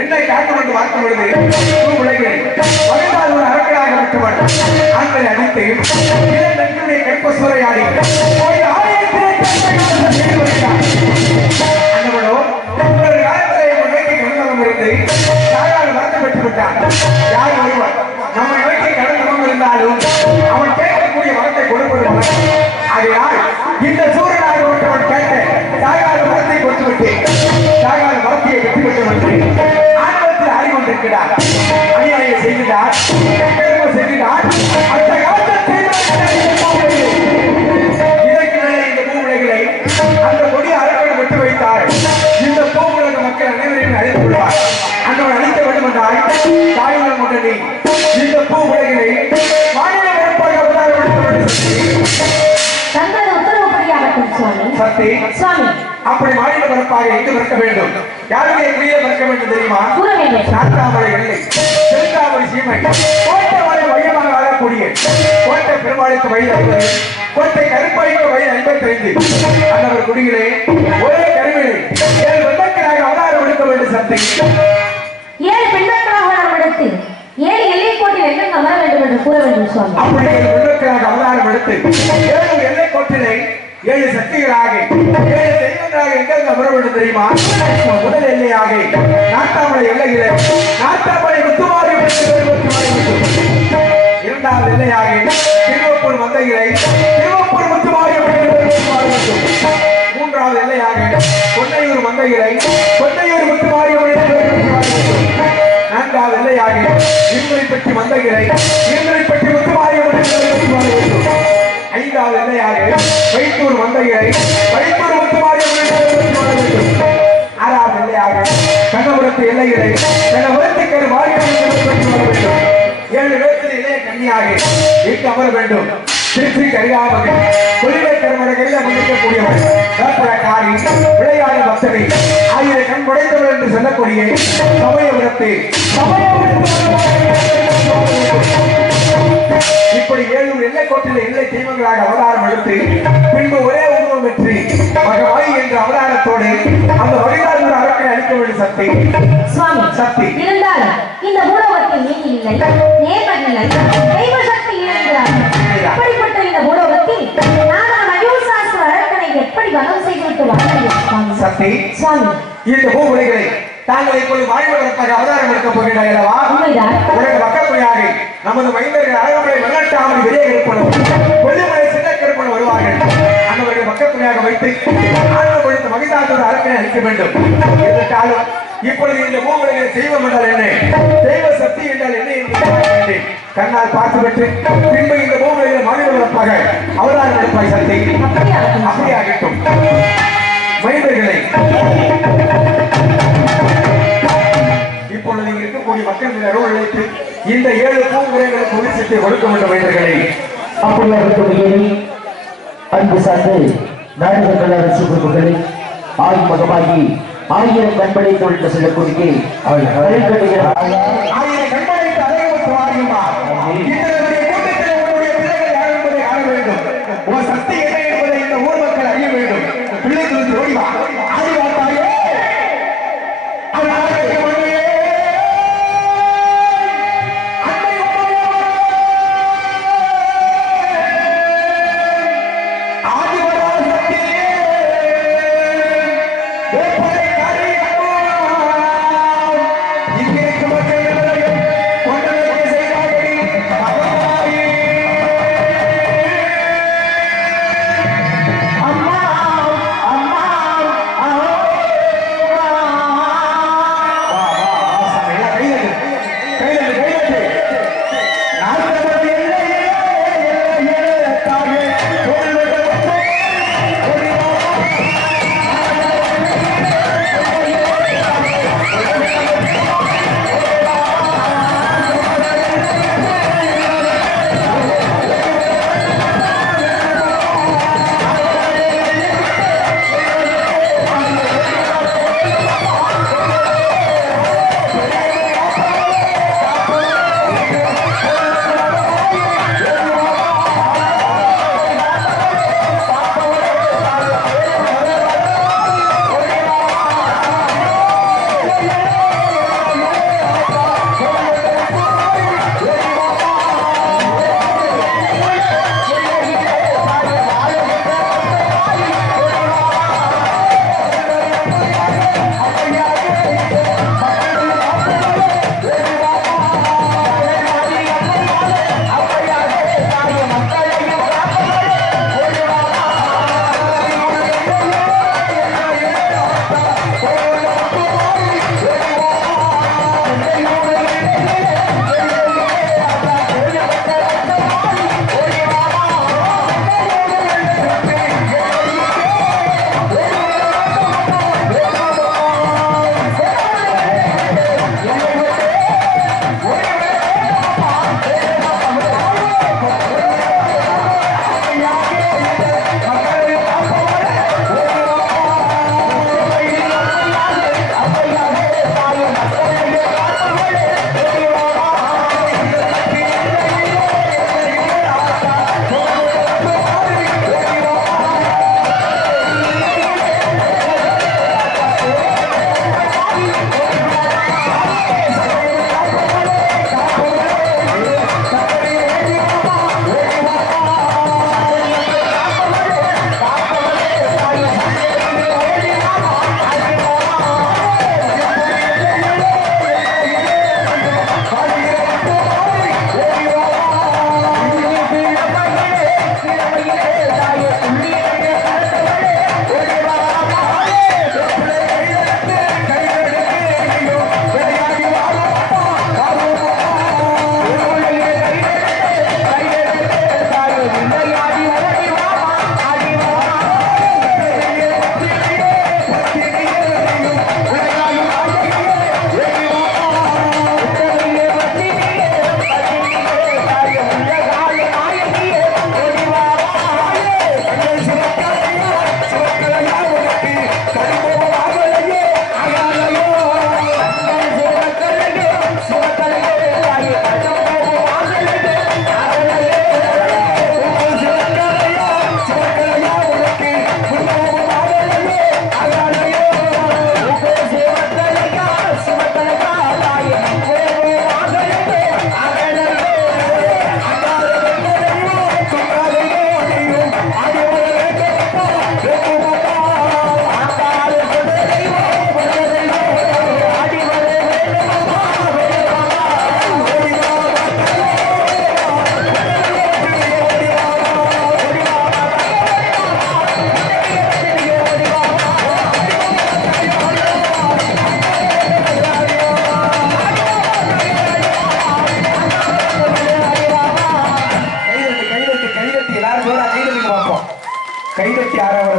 என்னை காத்து கொண்டு பார்க்கும் பொழுது ஒரு அரக்கனாக விட்டவன் ஆண்களை அடித்து தன்னுடைய கற்ப சூறையாடி அந்தவனோ ஒரு காலத்திலே நோக்கி கடந்தவன் இருந்து தாயால் மறந்து பெற்று விட்டான். யார் ஒருவன் நம்ம நோக்கி கடந்தவன் இருந்தாலும் அவன் கேட்கக்கூடிய வரத்தை கொடுப்பது ஆகையால் இந்த சூரியனாக விட்டவன் கேட்க தாயால் மரத்தை கொடுத்து விட்டேன். தாயால் மரத்தையை வெற்றி பெற்றவன் ஆணவத்தில் ஆடிக்கொண்டிருக்கிறார். அநியாயம் செய்கிறார், செய்கிறார். அந்த காலத்தில் இதற்கு மேலே இந்த பூவுலகளை அந்த கொடிய அரக்கனை விட்டு வைத்தார். இந்த பூவுலக மக்கள் அனைவரையும் அழைத்துக் கொள்வார். அன்றவன் அழிக்க வேண்டும் என்றால் தாயுடன் உடனே இந்த பூவுலகளை மாநில வெறுப்பாக அப்படி மாநில பரப்பாக எங்கு மறக்க வேண்டும்? யாருடைய குடியை மறக்க வேண்டும் தெரியுமா? நாட்டாமலை எல்லை திருக்காமலை சீமை கோட்டை வரை மையமாக ஆளக்கூடிய கோட்டை பெருமாளுக்கு வயது 50, கோட்டை கருப்பாய்க்கு வயது 55. அந்த குடிகளே ஒரே கருவிலை 7 பெண்மக்களாக அவதாரம் எடுக்க வேண்டும். சத்தை 7 பெண்மக்களாக அவதாரம் எடுத்து 7 எல்லை கோட்டில் எங்க அமர வேண்டும் என்று கூற வேண்டும் சுவாமி. அப்படி 7 பெண்மக்களாக அவதாரம் எடுத்து 7 எல்லை கோட்டிலை 7 சக்திகளாக 7 தெய்வங்களாக எங்களுக்கு அமர வேண்டும் தெரியுமா? முதல் எல்லையாக நாட்டாமலை எல்லையிலே நாட்டாமலை முத்துமாரி, இரண்டாவது எல்லையாக திருவப்பூர் மந்தைகளை திருவப்பூர் முத்துமாரி, மூன்றாவது எல்லையாக கொன்னையூர் மந்தைகளை கொன்னையூர் முத்துமாரி, நான்காவது எல்லையாக இருமுறைப்பட்டி மந்தைகளை இருமுறைப்பட்டி முத்துமாரி, ஐந்தாவது எல்லையாக வைத்தூர் மந்தைகளை வைத்தூர் முத்துமாரி, ஆறாவது எல்லையாக கண்ணபுரத்து எல்லைகளை கண்ணபுரத்துக்கு மாறி வேண்டும். 7 இடத்தில் இளைய கன்னியாக எங்கு அமர வேண்டும்? திருச்சி கரிகாமகன் கொள்கை கருமடைகளில் அமர்ந்திருக்கக்கூடியவர் காரி விளையாட பக்தனை 1000 கண் குடைந்தவர் என்று சொல்லக்கூடிய சமயபுரத்தை இப்படி 7 எல்லைக்கோட்டில் எல்லை தெய்வங்களாக அவதாரம் எடுத்து பின்பு ஒரே உருவம் வெற்றி மகவாய் என்ற அவதாரத்தோடு அந்த வழிகாட்டு அரக்கனை அளிக்க வேண்டும். சக்தி சுவாமி சக்தி இருந்தாலும் இந்த பூலோகத்தில் நீதி இல்லை, நேர்மை இல்லை, தெய்வ சக்தி இல்லை. அப்படிப்பட்ட இந்த பூலோகத்தில் நான் அயோசாஸ்திர அரக்கனை சக்தி, சுவாமி இந்த பூவுலகிலே தாங்கள் இப்போது வாழ்வதற்காக அவதாரம் எடுக்கப் போகிறார்கள் அல்லவா? உண்மைதான். உலக மக்களுடையாக நமது மைந்தர்கள் அழகமலை வெள்ளட்டாமல் வெளியே இருப்பனும் கொல்லிமலை சின்ன கருப்பனும் வருவார்கள். அந்தவர்கள் மக்களுடையாக வைத்து ஆழ்வு கொடுத்த மகிதாத்தோடு அரக்கனை அளிக்க வேண்டும். எதற்காலும் இப்பொழுது இந்த பூவுலகிலே தெய்வம் என்றால் என்ன, தெய்வ சக்தி என்றால் என்ன என்று கேட்டேன். கண்ணால் பார்த்துவிட்டு பின்பு இந்த பூவுலகிலே மனிதர்களுக்காக அவதாரம் எடுப்பாய் சக்தி. அப்படியாகட்டும் மைந்தர்களை. இப்பொழுது இங்கு இருக்கக்கூடிய மக்கள் அருள் அழைத்து இந்த 7 பூங்குறைகளுக்கு உரிசத்தை கொடுக்க வேண்டும் மைந்தர்களை. அப்படியாக இருக்கக்கூடிய அன்பு சார்ந்து நாடுகள் அரசு பொறுப்புகளை ஆய்மகமாகி 1000 கண்படை தொழில் செல்லக்கூடிய ஆயிரம் கண்மலைக்கு அழகு வாரியுமா இத்தனை கூட்டத்தில் உங்களுடைய பிள்ளைகள் யார் என்பதை காண வேண்டும். உன் சக்தி என்ன என்பதை இந்த ஊர் மக்கள் அறிய வேண்டும். பிள்ளைகளுக்கு ஓடிவா ஆதிவாத்தாயே கொண்டதற்கு செய்வார்கள்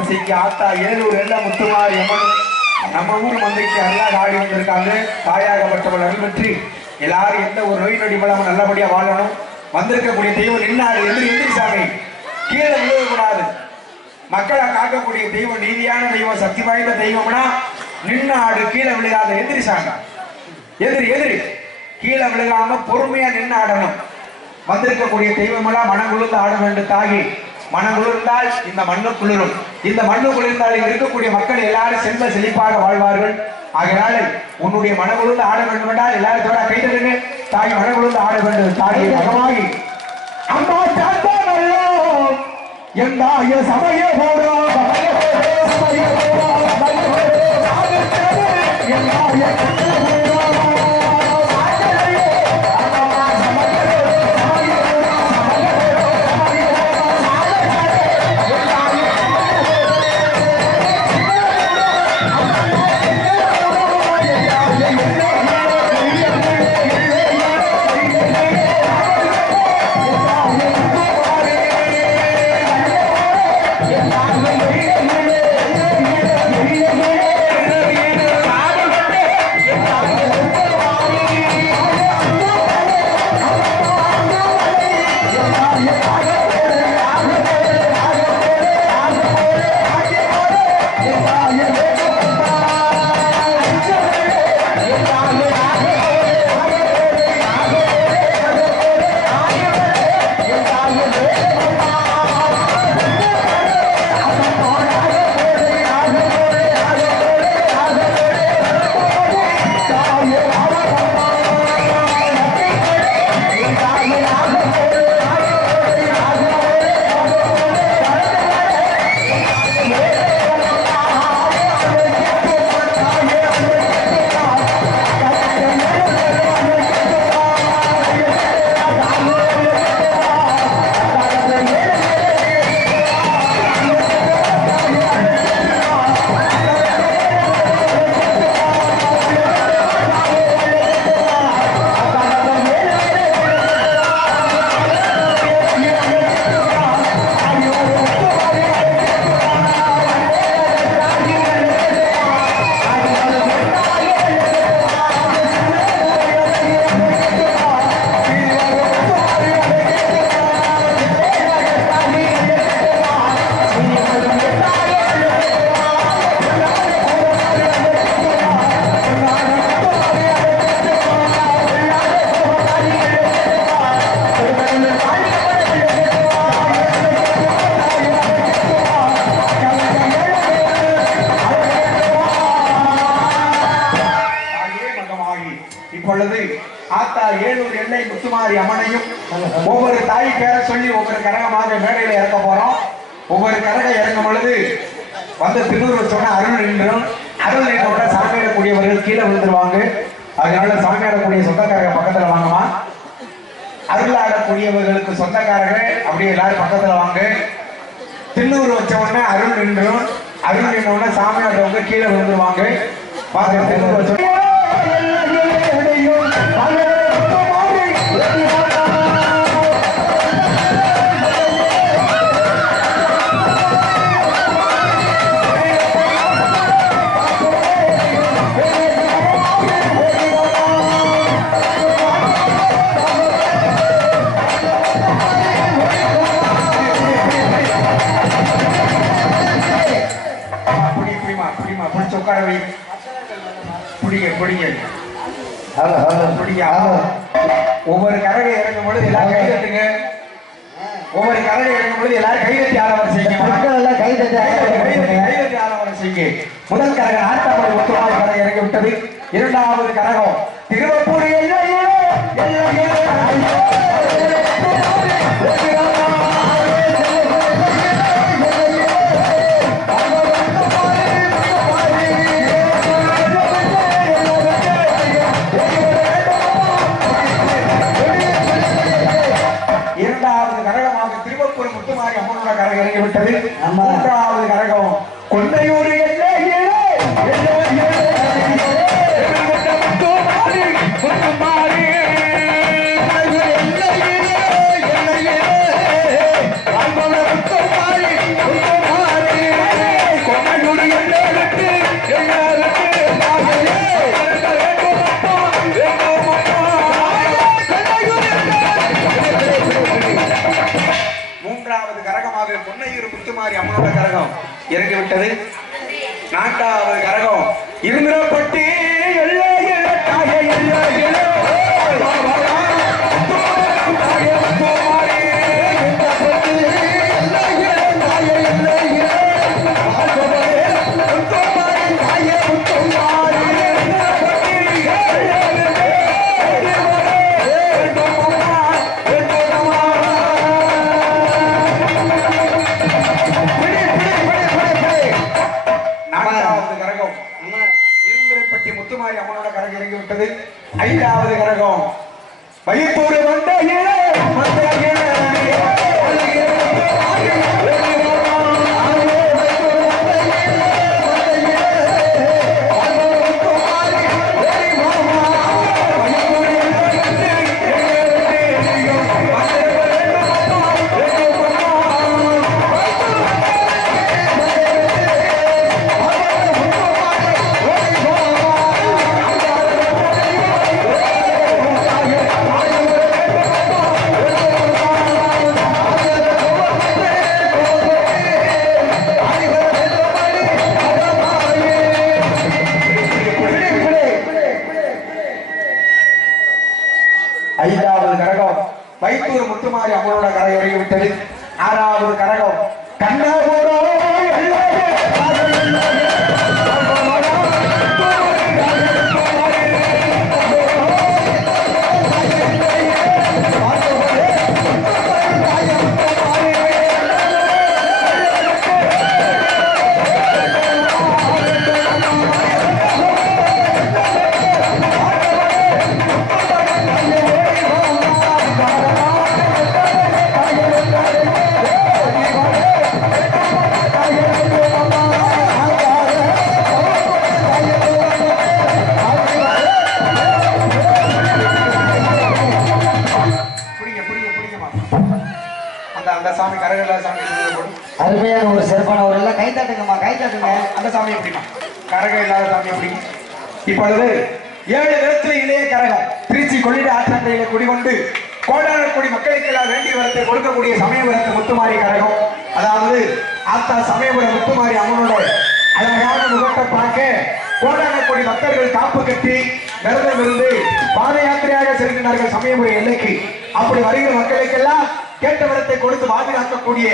அலவரிசைக்கு ஆத்தா ஏலூர் எல்லாம் முத்துமாரி அம்மன் நம்ம ஊர் மந்தைக்கு அருளாக ஆடி வந்திருக்காங்க. தாயாகப்பட்டவள் அருள்பற்றி எல்லாரும் எந்த ஒரு நோய் நொடி பலமும் நல்லபடியா வாழணும். வந்திருக்கக்கூடிய தெய்வம் நின்னாடு எந்திரிச்சாமி, கீழே விழுகக்கூடாது. மக்களை காக்கக்கூடிய தெய்வம், நீதியான தெய்வம், சக்தி வாய்ந்த தெய்வம்னா நின்னாடு, கீழே விழுகாத. எந்திரிச்சாங்க, எதிரி கீழே விழுகாம பொறுமையா நின்று ஆடணும். வந்திருக்கக்கூடிய தெய்வம் எல்லாம் மனங்குளிர்ந்து ஆட வேண்டும். தாகி மனங்குளிர்ந்தால் இந்த மண்ணு குளிரும். இந்த மண்ணு குளிர்ந்தால் இங்க இருக்கக்கூடிய மக்கள் எல்லாரும் செல்வ செழிப்பாக வாழ்வார்கள். ஆகையால உன்னுடைய மனங்குளிர்ந்து ஆட வேண்டும் என்றால் எல்லாரும் தோட கைதலுங்க. தாய் மனங்குளிர்ந்து ஆட வேண்டும். தாயை மகமாகி அம்மா சாத்தானோ எந்தாய சமய போடோ இப்பொழுது ஆத்தா ஏலூர் எல்லை முத்துமாரி அம்மனையும் ஒவ்வொரு தாய் பேரை சொல்லி ஒவ்வொரு கரகமாக மேடையில இறக்க போறோம். ஒவ்வொரு கரகம் இறங்கும் பொழுது வந்து திருநூறு சொன்ன அருள் நின்றும், அருள் நின்ற சாமியிடக்கூடியவர்கள் கீழே விழுந்துருவாங்க. அதனால சாமியாடக்கூடிய சொந்தக்காரங்க பக்கத்துல வாங்கம்மா. அருள் ஆடக்கூடியவர்களுக்கு சொந்தக்காரர்கள் அப்படியே எல்லாரும் பக்கத்துல வாங்க. திருநூறு வச்ச உடனே அருள் நின்றும், அருள் நின்ற உடனே சாமியாடுறவங்க கீழே விழுந்துருவாங்க. பாருங்க திருநூறு வச்ச ஒவ்வொரு கரகை இறங்கும் பொழுது எல்லாரும் கை தட்டுங்க. ஒவ்வொரு கரகை இறங்கும் பொழுது எல்லாரும் கைதட்டி ஆரவாரம் செய்யுங்க. கைதட்டி ஆரவாரம் செய்யுங்க. முதல் கரகம் ஆட்டாமலை ஒத்துவாய் கரகம் இறங்கி விட்டது. இரண்டாவது கரகம் திருவப்பூர் முத்துமாரி அம்மனோட கரகம் இறங்கிவிட்டது. மூன்றாவது கரகம் கொண்டையூர் இறங்கிவிட்டது. நான்காவது கரகம் இருந்திரப்பட்டி எல்லை தாயே எல்லை முத்துமாரி அம்மனோட கரகம் இறங்கிவிட்டது. ஐந்தாவது கரகம் வைத்தூர் ஐந்தாவது கரகம் வைத்தூர் முத்துமாரி அம்மனோட கரை இறங்கிவிட்டது. ஆறாவது கரகம் கண்ணாபுரம் சாமி கரகல்ல சாமி அருமையான ஒரு சிறப்பான ஒரு எல்லாம் கை தட்டுங்கம்மா, கை தட்டுங்க. அந்த சாமி எப்படிமா கரகம் இல்லாத சாமி எப்படி? இப்பொழுது 7 நிறத்தில் இளைய கரகம் திருச்சி கொள்ளிட ஆற்றங்கரையில குடிகொண்டு கோடான கோடி மக்களுக்கெல்லாம் வேண்டிய வரத்தை கொடுக்கக்கூடிய சமயபுரத்து முத்துமாரி கரகம். அதாவது ஆத்தா சமயபுரம் முத்துமாரி அம்மனோட அழகான முகத்தை பார்க்க கோடான கோடி பக்தர்கள் காப்பு கட்டி விரதம் இருந்து பாத யாத்திரையாக செல்கின்றார்கள் சமயபுர எல்லைக்கு. அப்படி வருகிற மக்களுக்கெல்லாம் கேட்ட வரத்தை கொடுத்து பாதுகாக்கக்கூடிய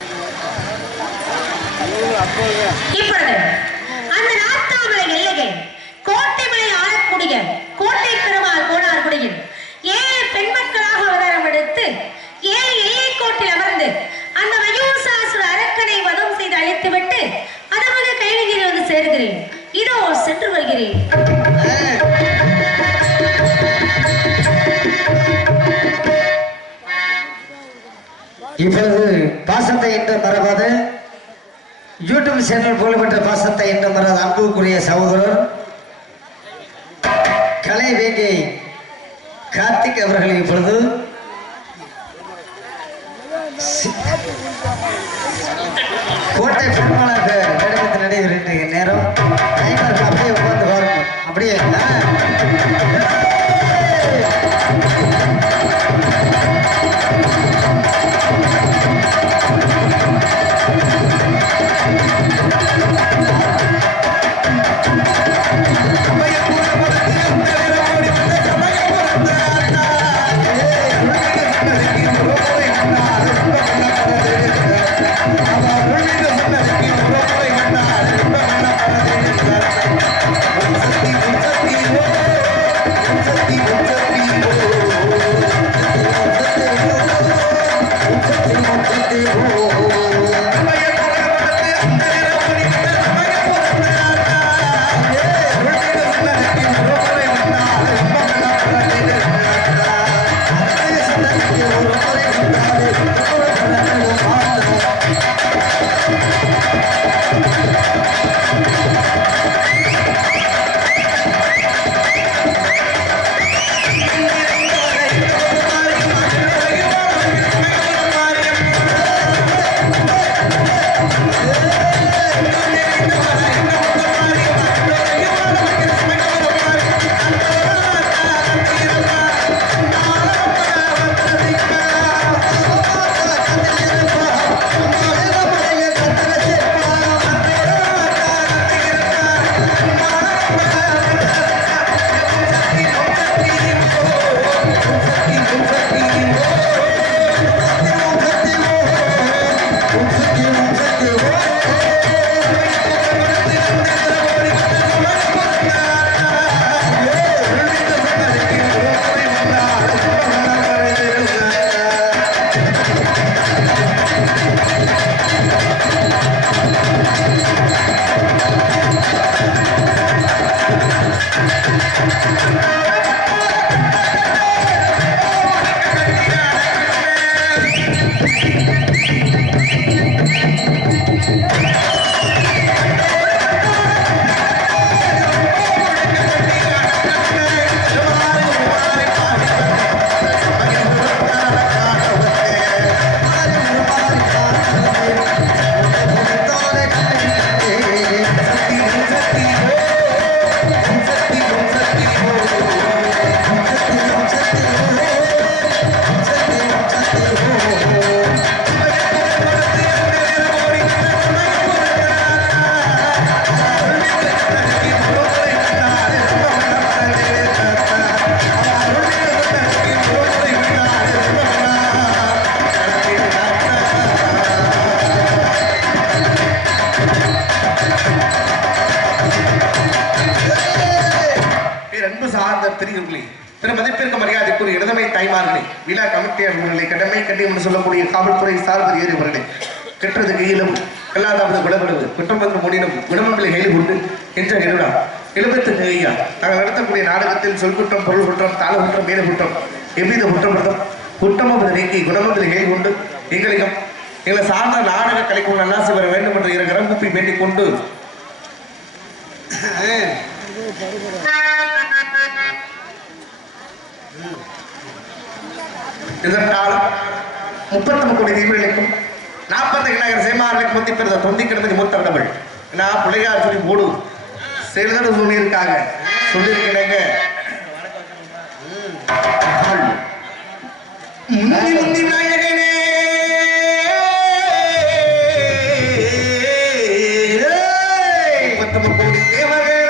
இப்பொழுது அந்த நாட்டாமலை எல்லையில் கோட்டைமலை ஆளக்கூடிய கோட்டை பெருமாள் கோடார்குடியில் 7 பெண் மக்களாக அவதாரம் எடுத்து 7 எல்லை கோட்டில் அமர்ந்து அந்த மயூசாசுர அரக்கனை வதம் செய்து அழித்துவிட்டு அதற்கு கைவிகிரி வந்து சேர்கிறேன். இதோ சென்று வருகிறேன். இப்பொழுது பாசத்தை என்று மறவாது யூடியூப் சேனல் புகழ்பெற்ற பாசத்தை என்று மறவாத அன்புக்குரிய சகோதரர் கலை வேங்கை கார்த்திக் அவர்கள் இப்பொழுது கோட்டை பெருமாளாக நடைபெற்று நடைபெறுகின்ற நேரம் அப்படியே உட்கார்ந்து வரணும். அப்படியே அன்பு சார்ந்த பெரியவர்களே, பிற மதிப்பிற்கு மரியாதைக்குரிய இடதமை தாய்மார்களே, விழா கமிட்டியாளர்களே, கடமை கண்ணியம் என்று சொல்லக்கூடிய காவல்துறை சார்பு ஏறியவர்களே, கெட்டது கையிலும் கல்லாதாவது குடமிடுவது குற்றமன்று முடினும் குணமங்களை கையில் கொண்டு என்ற எழுடா 75 ஐயா நாங்கள் நடத்தக்கூடிய நாடகத்தில் சொல் குற்றம், பொருள் குற்றம், தாள குற்றம், மேல குற்றம், எவ்வித குற்றப்படுத்தும் குற்றமது நீக்கி குணமங்களை கையில் கொண்டு எங்களையும் எங்களை சார்ந்த நாடக கலைக்கும் நல்லாசி வர வேண்டும் என்று இரு கரம் கூப்பி வேண்டிக் கொண்டு இதற்காலம் 33 கோடி தீவிரங்களுக்கும் 40 நகர சேமார்களுக்கு முத்தி பிறந்த தொந்தி கிடந்தது மூத்த விடவள் நான் பிள்ளையார் சொல்லி போடு செயல்கள் சொல்லியிருக்காங்க சொல்லியிருக்கிறேங்க முந்தி முந்தி நாயகனே கோடி தேவர்கள்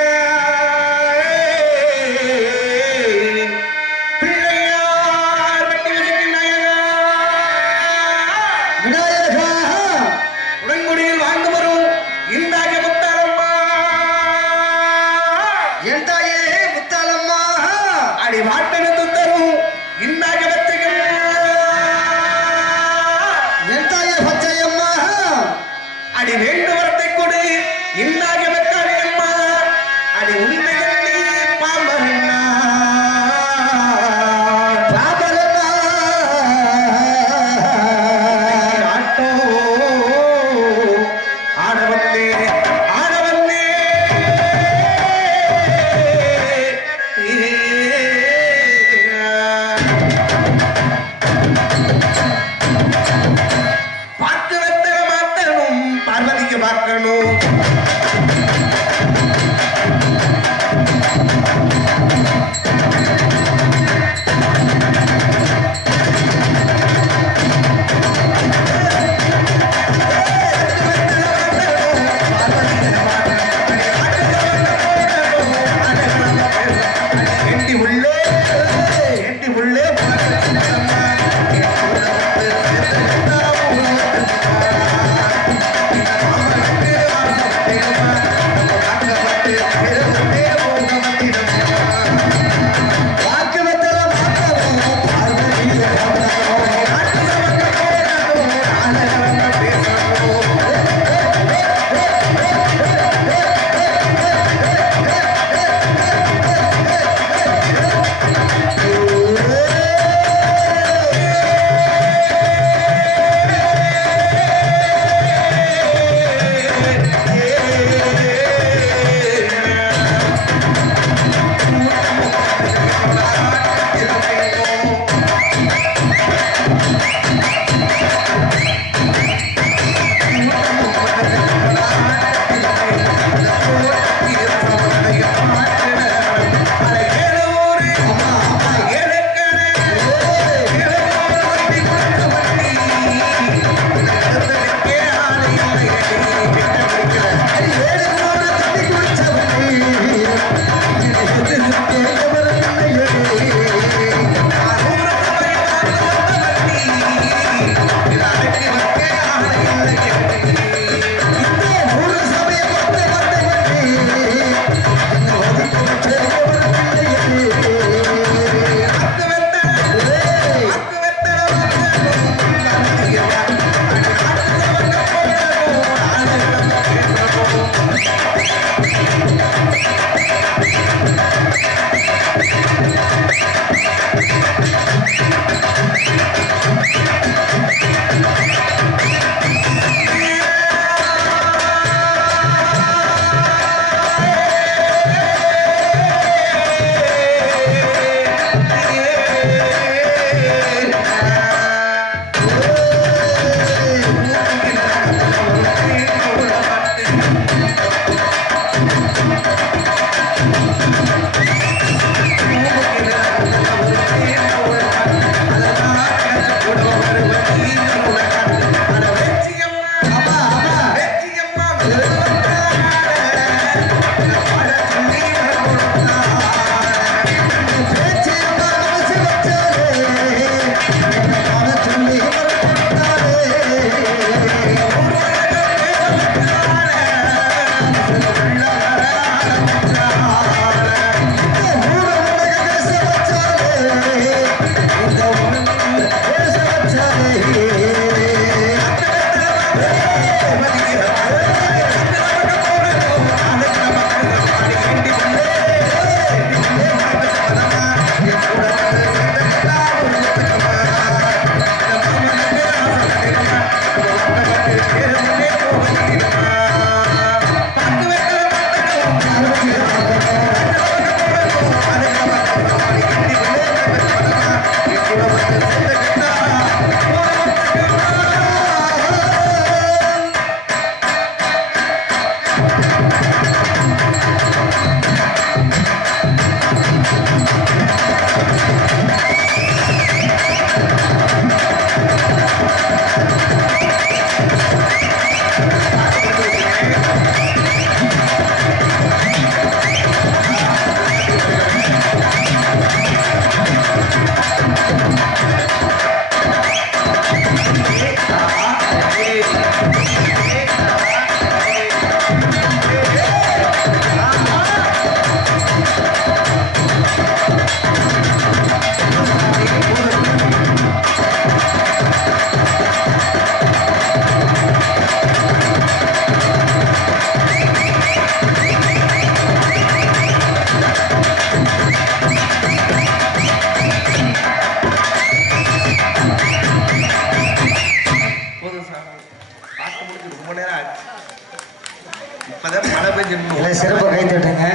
சிறப்பு கைத்தட்டுங்க.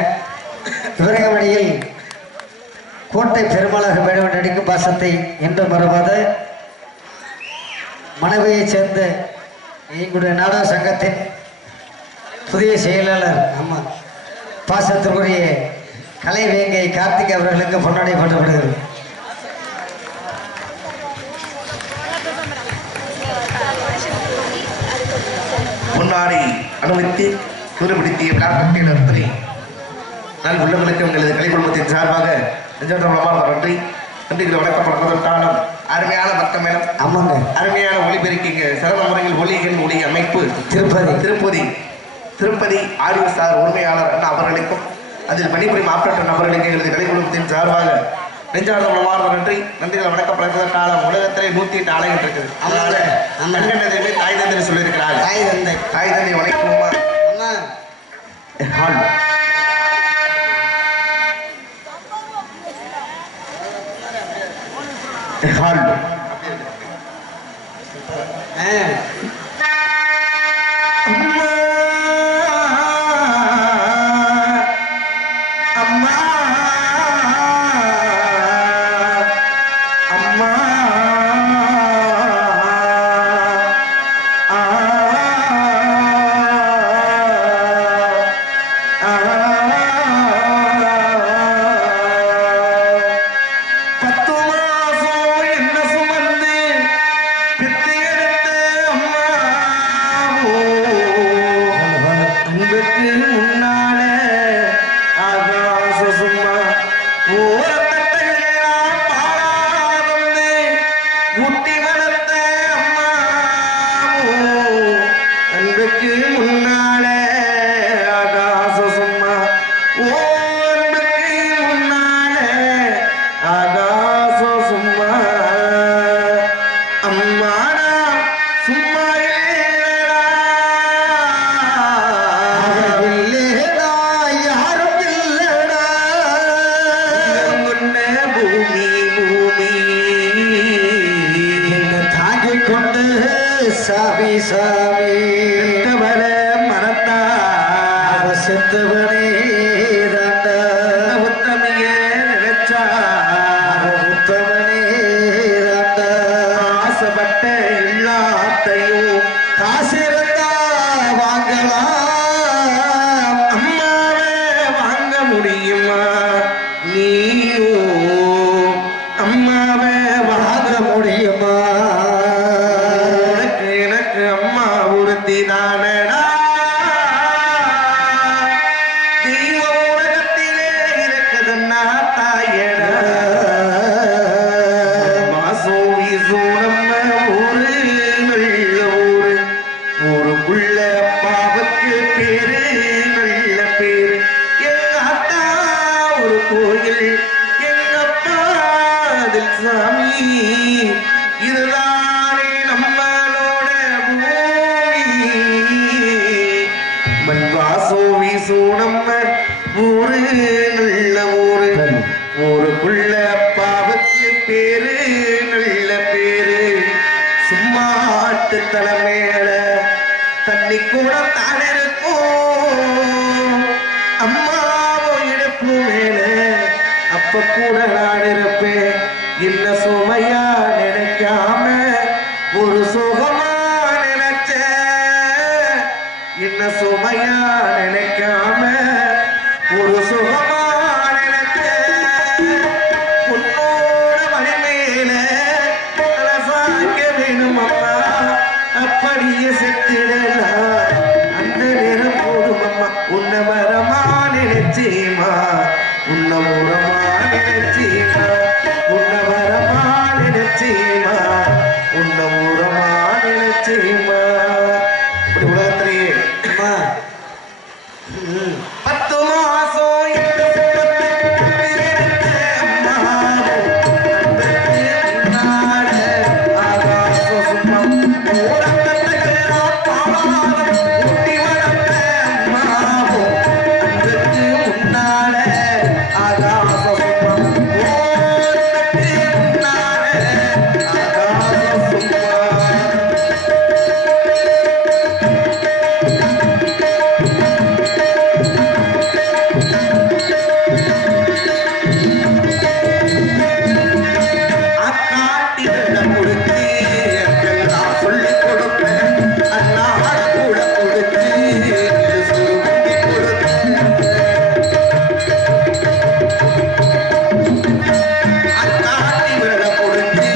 விவரங்கமணியில் கோட்டை பெருமாளாக வேண்டுமென்று நடிக்கும் பாசத்தை என்று மறவாத மனைவியைச் சேர்ந்த எங்களுடைய நாடக சங்கத்தின் புதிய செயலாளர் பாசத்திற்குரிய கலை வேங்கை கார்த்திக் அவர்களுக்கு பொன்னாடை பண்ணப்படுகிறது. பொன்னாடை அனுமதித்து துருபிடித்திய விழாக்கட்டிய நன்றி நல் உள்ளங்களுக்கு உங்களது கலை குழுமத்தின் சார்பாக நன்றி நன்றிகளை வணக்கப்படுவதற்காலம் அருமையான பக்கம் மேலம் ஆமாங்க, அருமையான ஒளிபெருக்கிங்க சிறந்த முறையில் ஒளியின் ஒளி அமைப்பு திருப்பதி ஆடியோ ஸ்டார் உரிமையாளர் அண்ணா அவர்களுக்கும் அதில் பணிபுரியும் ஆப்ரேட்டர் நபர்களுக்கு எங்களது கலை குழுமத்தின் சார்பாக நெஞ்சார்ந்த உணவார்ந்த நன்றிகளை வணக்கப்படுவதற்காலம் உலகத்திலே 108 ஆலயம் இருக்குது. அதனால நன்கண்டதையுமே தாய் தந்தை சொல்லியிருக்கிறார். தாய் தந்தை வணக்கமா சூடம்ம ஊரு நல்ல ஊரு ஊருக்குள்ள அப்பாவுக்கு பேரு நல்ல பேரு சும்மாட்டு தலைமையில தண்ணி கூட தான் இருக்கும் அம்மாவோ இடுப்பு மேல அப்ப கூட நான் இருப்பேன் என்ன சுமையா நினைக்காம ஒரு சுகமா நினைச்ச என்ன சுமையா நினைக்காம ஒரு சுகமா நினைச்ச உன்னோட வலிமையில சாய்க்க வேணும் அம்மா அப்படியே செத்திடலாம் அந்த நேரம் போதும் அம்மா உன்னை வரமா நினைச்சேமா உன்னை உரமா நினைச்சேமா உன்னை வரமா நினைச்சேமா உன்னை உரமா நினைச்சேமா இப்படி உலகத்திலேயே அம்மா 10 மாசம் இந்த சுமத்தை பிறந்த அம்மாவும் அன்புக்கு முன்னால ஆகாசம் சும்மா ஓரத்தட்டெல்லாம் பாவாரம் ஊட்டி வளர்ந்த அம்மாவும் அன்புக்கு முன்னால ஆகாசம் சும்மா ஓரத்துக்கு முன்னால ஆகாசம் சும்மா அக்காட்டிடம் கொடுத்து எல்லாம் சொல்லிக் கொடுப்பேன் அண்ணாட கூட கொடுத்து சுருங்கி கொடுப்பேன் அக்காட்டி விட கொடுத்து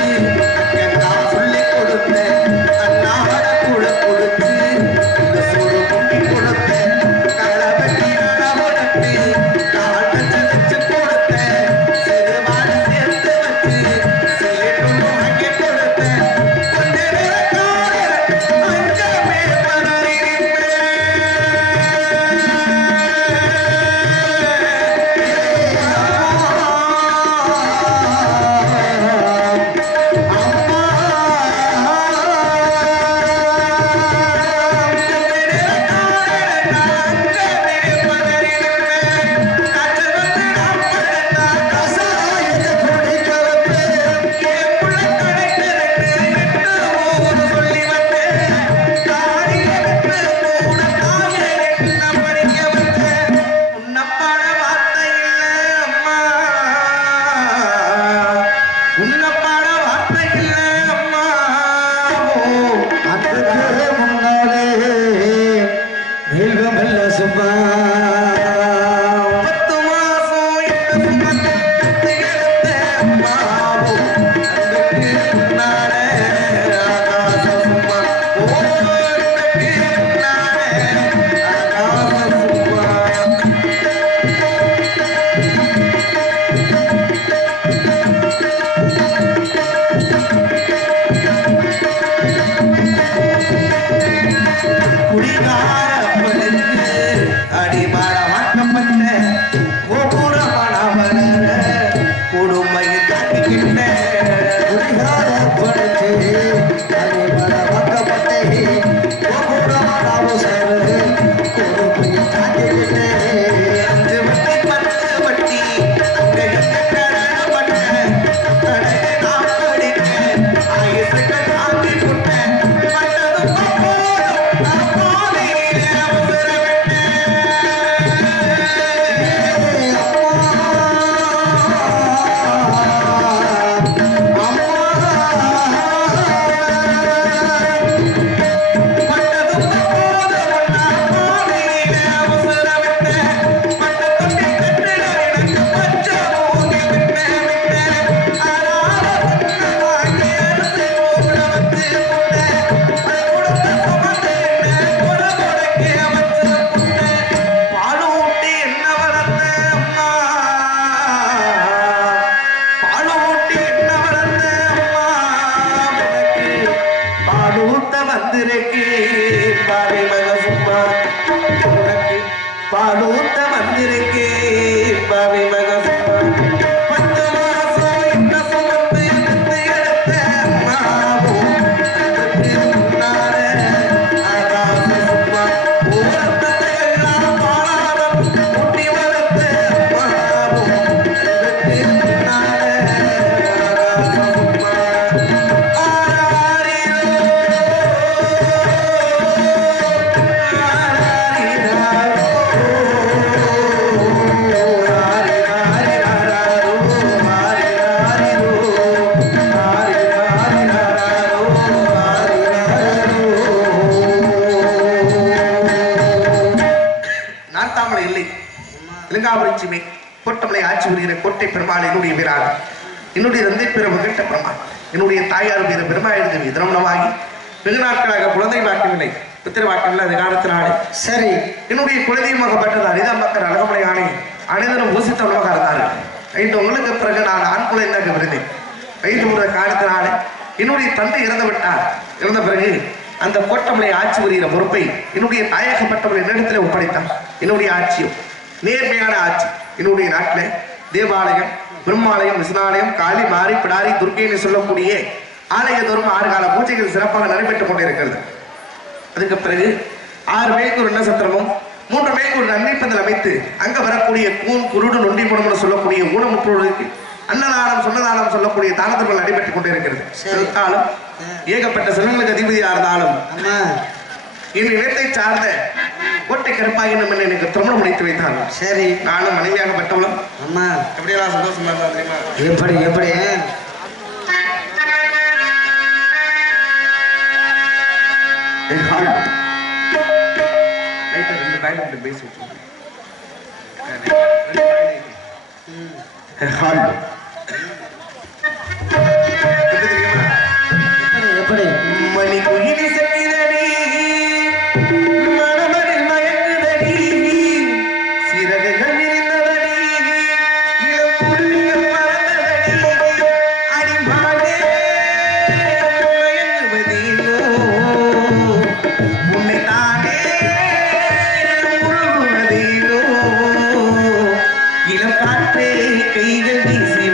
எல்லாம் சொல்லிக் கொடுப்பேன் அண்ணாட கூட கொடுத்து சுருங்கி கொடுப்பேன் களவெட்டி நடவடத்தி காட்ட வச்சு கொடுத்தேன் சிறுவாடு சேர்த்து வச்சு சேட்டும் வாங்கி கொடுத்தேன் கொஞ்ச நேரம் அஞ்சமே உன்னப்பாட வார்த்தை இல்லை அம்மா அதுக்கு முன்னாலே நீல்வமல்ல சும்மா 10 மாசம் இந்த சுமத்தை எடுத்த அம்மாவும் அன்புக்கு முன்னால ஆகாசம் சும்மா ஓரத்துக்கு முன்னால ஆகாசம் சும்மா குடிகாரப்பனுக்கு அடிமாட வாட்டப்பட்ட கோபுரமான வளர கொடுமையில் தாக்கிக்கிட்ட குடிகார படுத்து அடிமர பக்கப்பட்டே கோபுரமான அவசர கொடுமையை தாக்கிக்கிட்டே 5 வட்டி 10 வட்டி அங்க இங்க கடனப்பட்ட கடையை நான் படிக்க ஆயுசுக்கு தாண்டி விட்டேன் பட்டதும் போதும் நான் பாதையிலே அவசரப்பட்டேன் பாலூத்த வந்திருக்கே பாவி மகசுமா 10 மாசம் இந்த சுமந்து எடுத்து எடுத்த அம்மாவும் அதுக்கு முன்னால ஆகாச சும்மா ஓரத்தை எல்லாம் பாடாத நார்த்தாமலை இல்லை இலங்காபுரிச்சிமை கோட்டமலை ஆட்சி புரிகிற கோட்டை பெருமாள் என்னுடைய வீராக என்னுடைய தந்தை பிறகு கேட்ட பெருமாள் என்னுடைய தாயார் வீர பெருமாள் திருமணமாகி வெகு நாட்களாக குழந்தை வாக்கவில்லை புத்திர வாக்கவில்லை அது காலத்தினாலே சரி என்னுடைய குலதெய்வமாகப்பட்டது அரிதா மக்கள் அழகமலை ஆணை அனைவரும் ஊசித்தவனமாக இருந்தார்கள் 5 உங்களுக்கு பிறகு நான் ஆண் குழந்தையாக விருந்தேன் 5 முறை காலத்தினாலே என்னுடைய தந்தை இறந்து விட்டார் இறந்த பிறகு அந்த கோட்டமலை ஆட்சி புரிகிற பொறுப்பை என்னுடைய தாயகப்பட்டவர்கள் என்னிடத்தில் ஒப்படைத்தார் என்னுடைய ஆட்சியும் நேர்மையான ஆட்சி என்னுடைய நாட்டில் தேவாலயம் பிரம்மாலயம் விஷ்ணாலயம் காளி மாரி பிடாரி துர்க்கைன்னு சொல்லக்கூடிய ஆலயதோறும் 6 கால பூஜைகள் சிறப்பாக நடைபெற்றுக் கொண்டிருக்கிறது அதுக்கு பிறகு 6 மேற்கு ஒரு நட்சத்திரமும் 3 மேற்கு ஒரு நன்மைப்பந்தல் அமைத்து அங்க வரக்கூடிய கூன் குருடு நொண்டி முடம்னு சொல்லக்கூடிய ஊனமுற்றோருக்கு அன்னதானம் சொன்னதானம் சொல்லக்கூடிய தானத்திற்குள் நடைபெற்றுக் கொண்டிருக்கிறது இருந்தாலும் ஏகப்பட்ட செல்வங்களுக்கு அதிபதியா இருந்தாலும் என் இனத்தை சார்ந்த கோட்டை கருப்பாயினம் என்று எனக்கு திருமணம் முடித்து வைத்தார்கள் சரி நானும் மனைவியாகப்பட்டவளும் அம்மா எப்படியெல்லாம் சந்தோஷமா இருந்தா தெரியுமா எப்படி எப்படி மணி குயிலி சக்கிதடி மனமதில் மயங்குதடி சிறகுகள் விரிந்ததடி இளம் குருவிகள் பறந்ததடி அடிமாடே மயங்குவதேனோ உன்னை தானே உருகுவதேனோ இளம் காற்றே கைகள் வீசி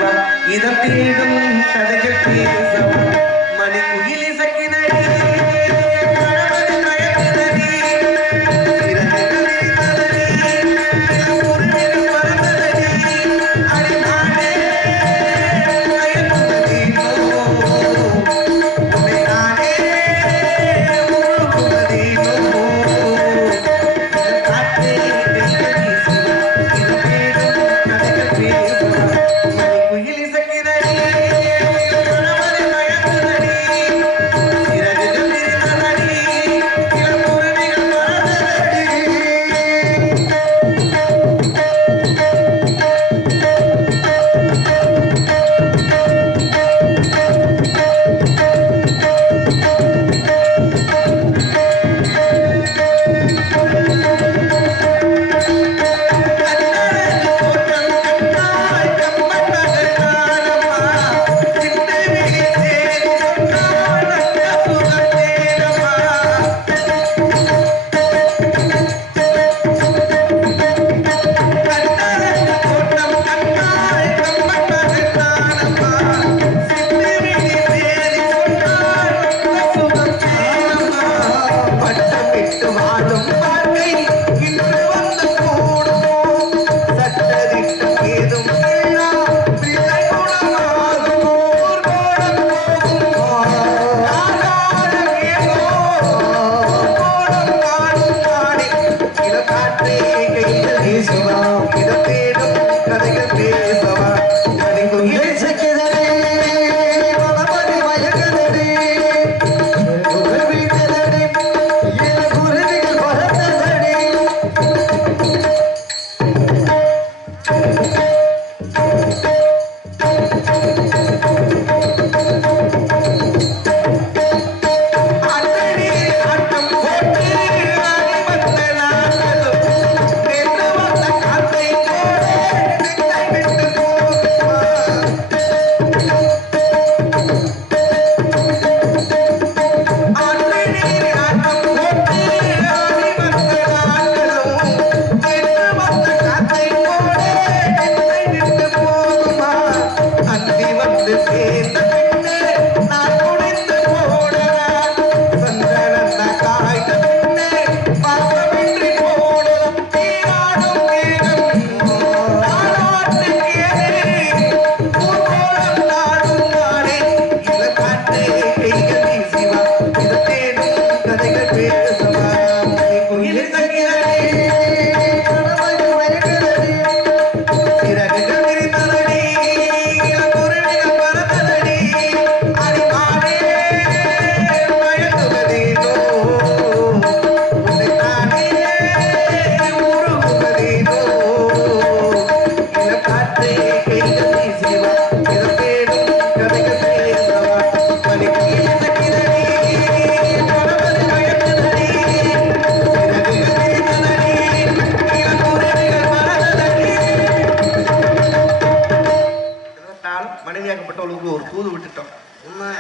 தூது விட்டுட்டோம்.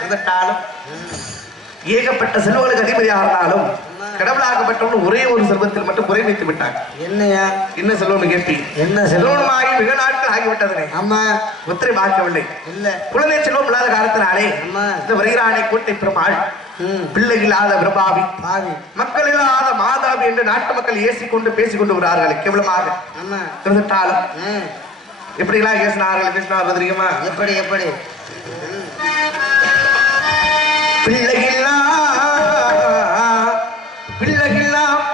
இருந்தாலும் ஏகப்பட்ட செல்வங்களுக்கு அதிபதியாக இருந்தாலும் கடவுளாகப்பட்டவன் ஒரே ஒரு செல்வத்தில் மட்டும் குறை வைத்து விட்டாங்க. என்னையா என்ன செல்வம் கேட்பி? என்ன செல்வம்? செல்வமாகி மிக நாட்கள் ஆகிவிட்டதனே. ஆமா ஒத்திரை பார்க்கவில்லை. இல்ல குழந்தை செல்வம் இல்லாத காலத்தினாலே ஆமா. இந்த வரிராணி கோட்டை பெருமாள் பிள்ளை இல்லாத பிரபாவி பாவி மக்கள் இல்லாத மாதாவி என்று நாட்டு மக்கள் ஏசிக்கொண்டு பேசிக்கொண்டு வருவார்கள். கேவலமாக ஆமா இருந்துட்டாலும் எப்படி எல்லாம் பேசினார்கள் தெரியுமா? எப்படி எப்படி பிள்ளைகளா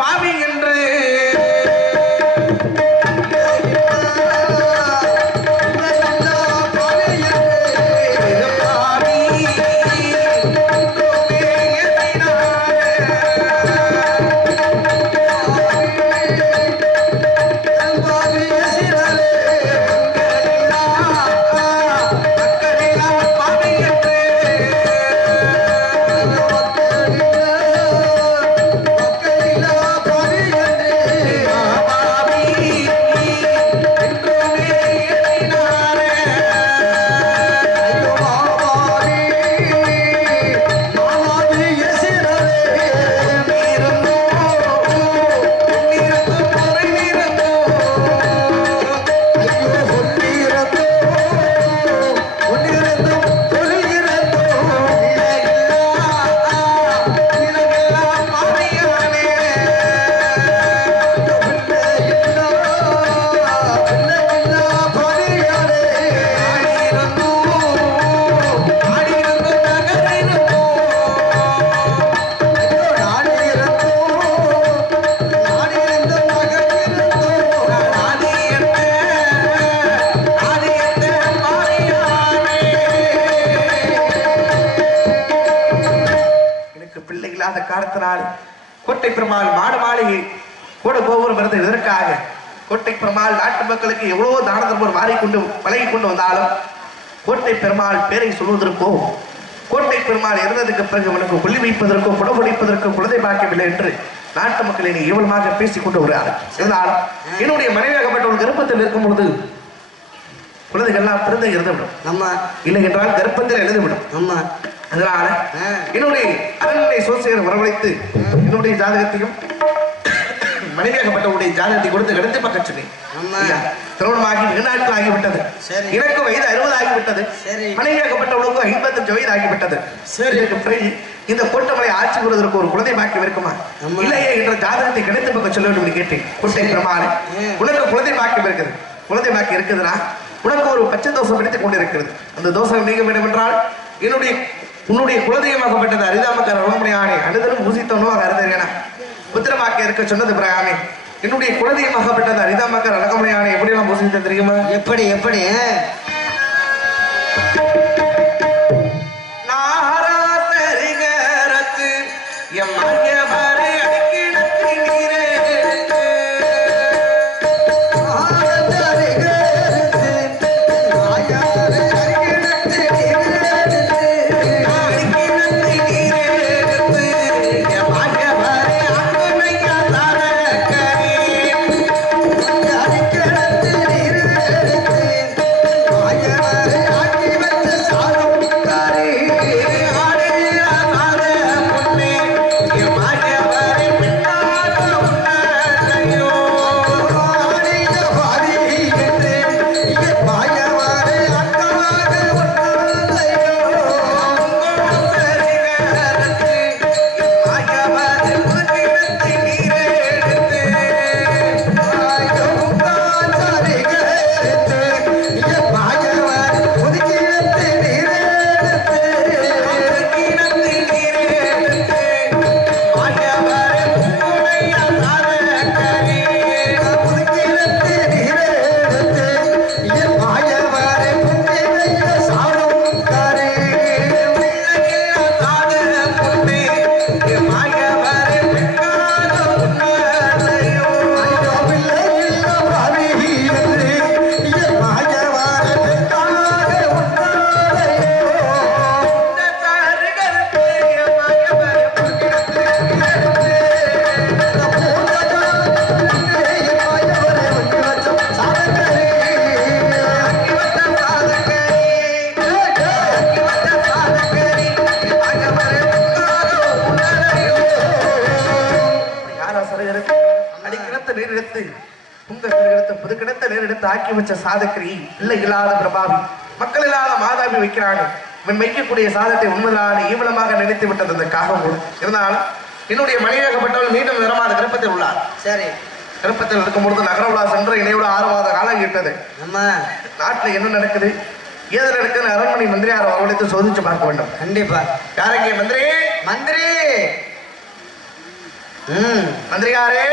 பாவி என்று காரணத்தினால் கோட்டை பெருமாள் மாடு மாளிகை கூட கோபுரம் வருது. இதற்காக கோட்டை பெருமாள் நாட்டு மக்களுக்கு எவ்வளவோ தான தர்மம் மாறிக்கொண்டு பழகி கொண்டு வந்தாலும் கோட்டை பெருமாள் பேரை சொல்வதற்கோ கோட்டை பெருமாள் இருந்ததுக்கு பிறகு உனக்கு கொல்லி வைப்பதற்கோ குடமுடிப்பதற்கோ குழந்தை பாக்கியவில்லை என்று நாட்டு மக்கள் என்னை ஏவலமாக பேசிக் கொண்டு வருகிறார்கள். இருந்தாலும் என்னுடைய மனைவியாகப்பட்ட ஒரு கர்ப்பத்தில் இருக்கும் பொழுது குழந்தைகள்லாம் பிறந்து இறந்துவிடும். நம்ம இல்லை என்றால் கர்ப்பத்தில் எழுந்துவிடும். நம்ம அதனால என்னுடைய அரண்மனை சோசியர் வரவழைத்து என்னுடைய ஜாதகத்தையும் மனைவியாகப்பட்டவருடைய ஜாதகத்தை கொடுத்து கடித்து பார்க்க சொன்னேன். திருமணமாகி வெகு நாட்கள் ஆகிவிட்டது. எனக்கு வயது 60 ஆகிவிட்டது. மனைவியாகப்பட்டவளுக்கு 55 வயது ஆகிவிட்டது. இந்த கோட்டமலை ஆட்சி வருவதற்கு ஒரு குழந்தை பாக்கியம் இருக்குமா இல்லையே என்ற ஜாதகத்தை கிடைத்து பார்க்க சொல்ல வேண்டும் என்று கேட்டேன். கோட்டை பெருமாள் உனக்கு குழந்தை பாக்கியம் இருக்குது. குழந்தை பாக்கியம் இருக்குதுன்னா உனக்கு ஒரு பச்சை தோஷம் எடுத்துக் கொண்டிருக்கிறது. அந்த தோஷம் நீங்க வேண்டும் என்றால் உன்னுடைய குலதெய்வமாகப்பட்டது அரிதாமக்கார ரோமணியானே அனுதரும் பூசித்தவனோ அருதேனா புத்திரமாக்க இருக்க சொன்னது பிரயாணி. என்னுடைய குலதெய்வமாகப்பட்டது அரிதாமக்கார அழகமணியானே எப்படி எல்லாம் பூசித்த தெரியுமா? எப்படி எப்படி நாராசரிகரத்து எம் மகவரை அடிக்கிடத்து நீரே புதுக்கிடத்த நேரெடுத்து ஆக்கி வச்ச சாதக்கிரி, இல்லை இல்லாத பிரபாவி, மக்கள் இல்லாத மாதாபி வைக்கிறாங்க. இவன் வைக்கக்கூடிய சாதத்தை உண்மையிலான ஈவலமாக நினைத்து விட்டது அந்த காகம் கூட. இருந்தாலும் என்னுடைய மனைவியாகப்பட்டவள் மீண்டும் நிறமாத கருப்பத்தில் உள்ளார். சரி, கருப்பத்தில் இருக்கும்பொழுது நகர உலா சென்று இணையோட 6 மாத காலம் கேட்டது. ஆமா, நாட்டில் என்ன நடக்குது, ஏது நடக்குதுன்னு அரண்மனை மந்திரியார் வரவழைத்து சோதிச்சு பார்க்க வேண்டும். கண்டிப்பா. யாரங்கே மந்திரி? மந்திரி. மந்திரியாரே,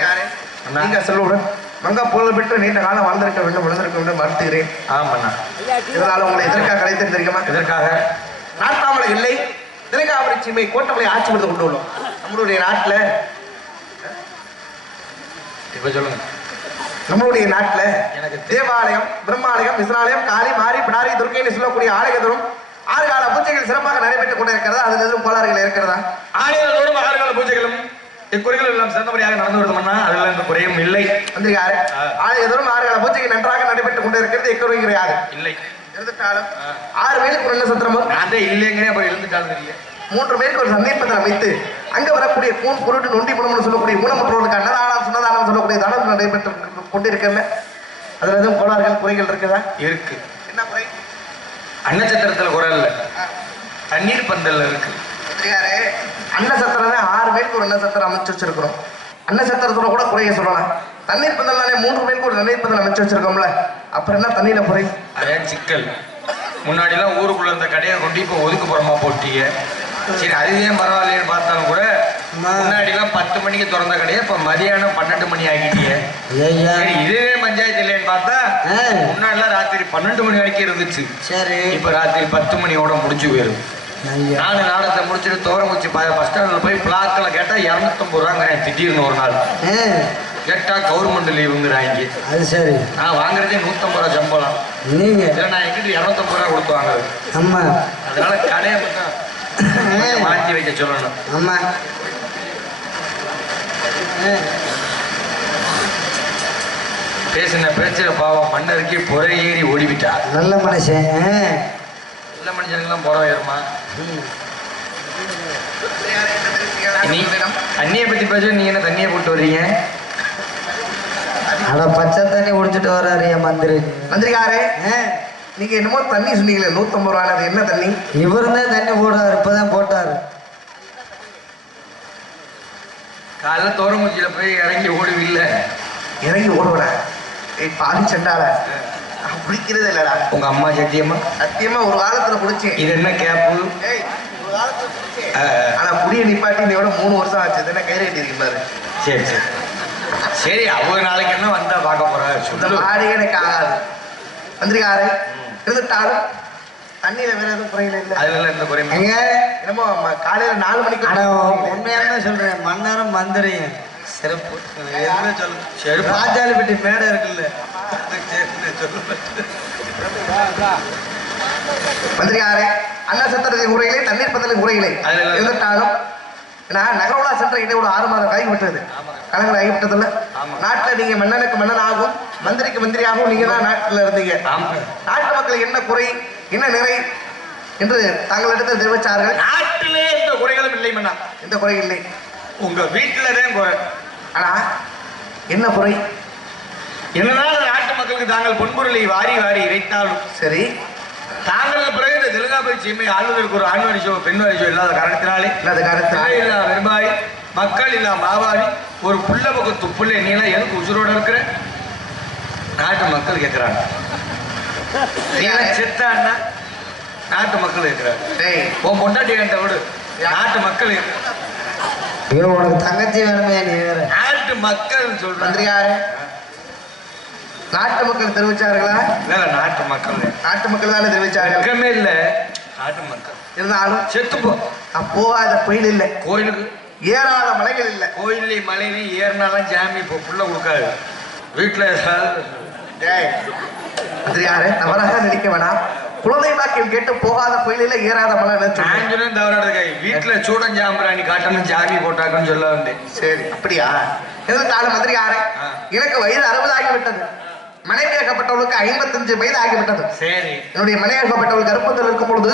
யாரே? நீங்க சொல்லுடன் மங்கா புகழ் பெற்று நீண்ட காலம் வளர்ந்திருக்க வேண்டும் மறுத்துகிறேன். இதனால உங்களை எதற்காக அழைத்து தெரியுமா? எதற்காக? நாட்டாமலை இல்லை திரைக்காவரி சீமை கோட்டமலை ஆட்சி கொடுத்து கொண்டு உள்ளோம். நம்மளுடைய நாட்டுல இப்ப சொல்லுங்க. நம்மளுடைய நாட்டுல எனக்கு தேவாலயம், பிரம்மாலயம், விஸ்வநாலயம், காளி, மாரி, பிடாரி, துர்க்கைன்னு சொல்லக்கூடிய ஆலயத்தோறும் 6 கால பூஜைகள் சிறப்பாக நடைபெற்றுக் கொண்டு இருக்கிறதா? அதுல எதுவும் கோளாறுகள் இருக்கிறதா? ஆலயத்தோடும் 6 கால பூஜைகளும் இக்குறைகள் எல்லாம் சிறந்தபடியாக நடந்து விடுதோம்னா அதில் எந்த குறையும் இல்லை. வந்திருக்காரு. ஆலயத்தோறும் 6 கால பூஜைகள் நன்றாக நடைபெற்றுக் கொண்டு இருக்கிறது. எக்குறை கிடையாது. இல்லை. இருந்துட்டாலும் 6 பேருக்கு ஒரு நல்ல சத்திரமும் நான் இல்லைங்கிறேன். அப்ப இருந்துட்டாலும் இல்லை. 3 பேருக்கு ஒரு சந்தேகத்தில் வைத்து அங்க வரக்கூடிய கூன் குருட்டு நொண்டி பணம்னு சொல்லக்கூடிய ஊனமுற்றோருக்கு அன்னதானம் சுன்னதானம் சொல்லக்கூடிய தானம் நடைபெற்று கொண்டிருக்கல. அதுல எதுவும் கோளாறுகள் குறைகள் இருக்குதா? இருக்கு. என்ன குறை? அன்னச்சத்திரத்துல குறை இல்லை, தண்ணீர் பந்தல்ல இருக்கு. அன்னசத்திரம் 6 பேருக்கு ஒரு அன்னசத்திரம் அமைச்சு வச்சிருக்கிறோம். அன்னசத்திரத்தோட கூட குறைய சொல்லலாம். தண்ணீர் பந்தல்னாலே 3 பேருக்கு ஒரு தண்ணீர் பந்தல் அமைச்சு வச்சிருக்கோம்ல, அப்புறம் என்ன தண்ணீர குறை? அதே சிக்கல். முன்னாடி எல்லாம் ஊருக்குள்ள இருந்த கடையை கொண்டு இப்ப ஒதுக்குப்புறமா போட்டீங்க. சரி, அதுவே பரவாயில்லைன்னு பார்த்தாலும் கூட முன்னாடி எல்லாம் 10 மணிக்கு திறந்த கடையை இப்ப மதியானம் 12 மணி ஆகிட்டீங்க. சரி, இதுவே பஞ்சாயத்து இல்லைன்னு பார்த்தா முன்னாடி எல்லாம் ராத்திரி 12 மணி வரைக்கும் இருந்துச்சு. சரி, இப்ப ராத்திரி 10 மணியோட முடிச்சு போயிரும். நாலு நாடத்தை முடிச்சுட்டு தோரங்குச்சி பஸ் ஸ்டாண்ட்ல போய் பிளாக்ல கேட்டா 250 ரூபாங்கிறேன். திடீர்னு ஒரு நாள் கேட்டா கவர்மெண்ட் லீவுங்கிறாங்க. அது சரி, நான் வாங்குறதே 150 ரூபா சம்பளம். நீங்க நான் எங்கிட்ட 250 ரூபா கொடுத்து வாங்குறது. ஆமா, அதனால கடையை மட்டும் மாற்றி வைக்க சொல்லணும். ஆமா. பேசின பேச்சுல பாவம் மன்னருக்கு புறை ஏறி ஓடிவிட்டா. நல்ல மனுஷன். நல்ல மனுஷனுக்கெல்லாம் புறம் ஏறுமா? தண்ணியை பத்தி பேச நீங்க என்ன தண்ணியை போட்டு வர்றீங்க? ஆனா பச்சை தண்ணி குடிச்சிட்டு வர்றாரு என் மந்திரி. மந்திரிகாரே, நீங்க என்னமோ தண்ணி சொன்னீங்களே 150 ரூபாய், அது என்ன தண்ணி? இவரு தான் தண்ணி போடுறாரு, இப்பதான் போட்டாரு. காலைல தோரமுச்சியில போய் இறங்கி ஓடுவில்ல? இறங்கி ஓடுவட பாதி செண்டால குடிக்கிறதே இல்லடா. உங்க அம்மா சத்தியமா? சத்தியமா ஒரு காலத்துல குடிச்சேன். இது என்ன கேப்பு? ஒரு காலத்துல குடிச்சேன். ஆனா குடிய நிப்பாட்டி இதோட 3 வருஷம் ஆச்சு. என்ன கயிறு கட்டி இருக்கு பாரு. சரி சரி சரி, அவங்க நாளைக்கு என்ன வந்தா பார்க்க போறாரு. இந்த மாடு எனக்கு ஆகாது. மந்திரிகாரே, இருந்துட்டாலும் தண்ணியில வேற எதுவும் குறையில இல்ல. அதுல எந்த குறையும் எங்க என்னமோ காலையில 4 மணிக்கு உண்மையான சொல்றேன். மன்னரும் மந்திரியும் சிறப்பு. என்ன சொல்லுங்க, சரி. ராஜாலிப்பட்டி மேடை இருக்குல்ல, மந்திரிகாரே, அன்னசத்திரத்தின் குறையிலே தண்ணீர் பந்தலின் குறையிலே இருந்துட்டாலும் நான் நகரோலா சென்ற இடை ஒரு 6 மாதம் ஆகிவிட்டது. கணக்கில் ஆகிவிட்டதில்ல. நாட்டில் நீங்க மன்னனுக்கு மன்னன் ஆகும், மந்திரிக்கு மந்திரி ஆகும். நீங்க தான் நாட்டில் இருந்தீங்க. நாட்டு மக்கள் என்ன குறை என்ன நிறை என்று தங்களிடத்தில் தெரிவித்தார்கள். நாட்டிலே எந்த குறைகளும் இல்லை மன்னா. எந்த குறை இல்லை. உங்க வீட்டில்தான் குறை. ஆனா என்ன குறை? என்னதான் நாட்டு மக்களுக்கு தாங்கள் பொன்பொருளை வாரி வாரி இறைத்தாலும் சரி, தாங்களுக்கு பிறகு இந்த தெலுங்காபுரி சீமை ஆளுநருக்கு ஒரு ஆண் வரிசோ பெண் வரிசோ இல்லாத காரணத்தினாலே இல்லா வெறுபாய் மக்கள் இல்லா மாவாடி ஒரு புள்ள பக்கம் துப்புள்ள நீல எனக்கு உசுரோட இருக்கிற நாட்டு மக்கள் கேட்கிறாங்க. செத்தான்னா நாட்டு மக்கள் கேட்கிறாங்க. உன் பொண்டாட்டி கண்ட விடு, நாட்டு மக்கள் உனக்கு தங்கச்சி வேணுமே. நீ வேற நாட்டு மக்கள் சொல்ற. மந்திரியாரு, நாட்டு மக்கள் தெரிவிச்சார்களா? இல்ல, நாட்டு மக்கள் தானே தெரிவிச்சார்கள். இல்ல, நாட்டு மக்கள் இருந்தாலும் செத்துப்போ போகாத கோயில் இல்லை, கோயிலுக்கு ஏறாத மலைகள் இல்லை. கோயிலே மலையிலே ஏறினாலும் ஜாமி இப்போ புள்ள கொடுக்காது. வீட்டுல மந்திரியாரு, தவறாக நினைக்க வேணாம். குழந்தை பாக்கியம் கேட்டு போகாத கோயிலில ஏறாத மலை தவறாடு. வீட்டுல சூடம் ஜாம்பராணி காட்டணும் ஜாமி போட்டாக்குன்னு சொல்ல வந்தேன். சரி, அப்படியா? இருந்தாலும் மந்திரியாரு, எனக்கு வயது 60 ஆகிவிட்டது. மனைவியாகப்பட்டவளுக்கு 55 வயது ஆகிவிட்டது. சரி. என்னுடைய மனைவியாகப்பட்டவள் கர்ப்பத்தில் இருக்கும் பொழுது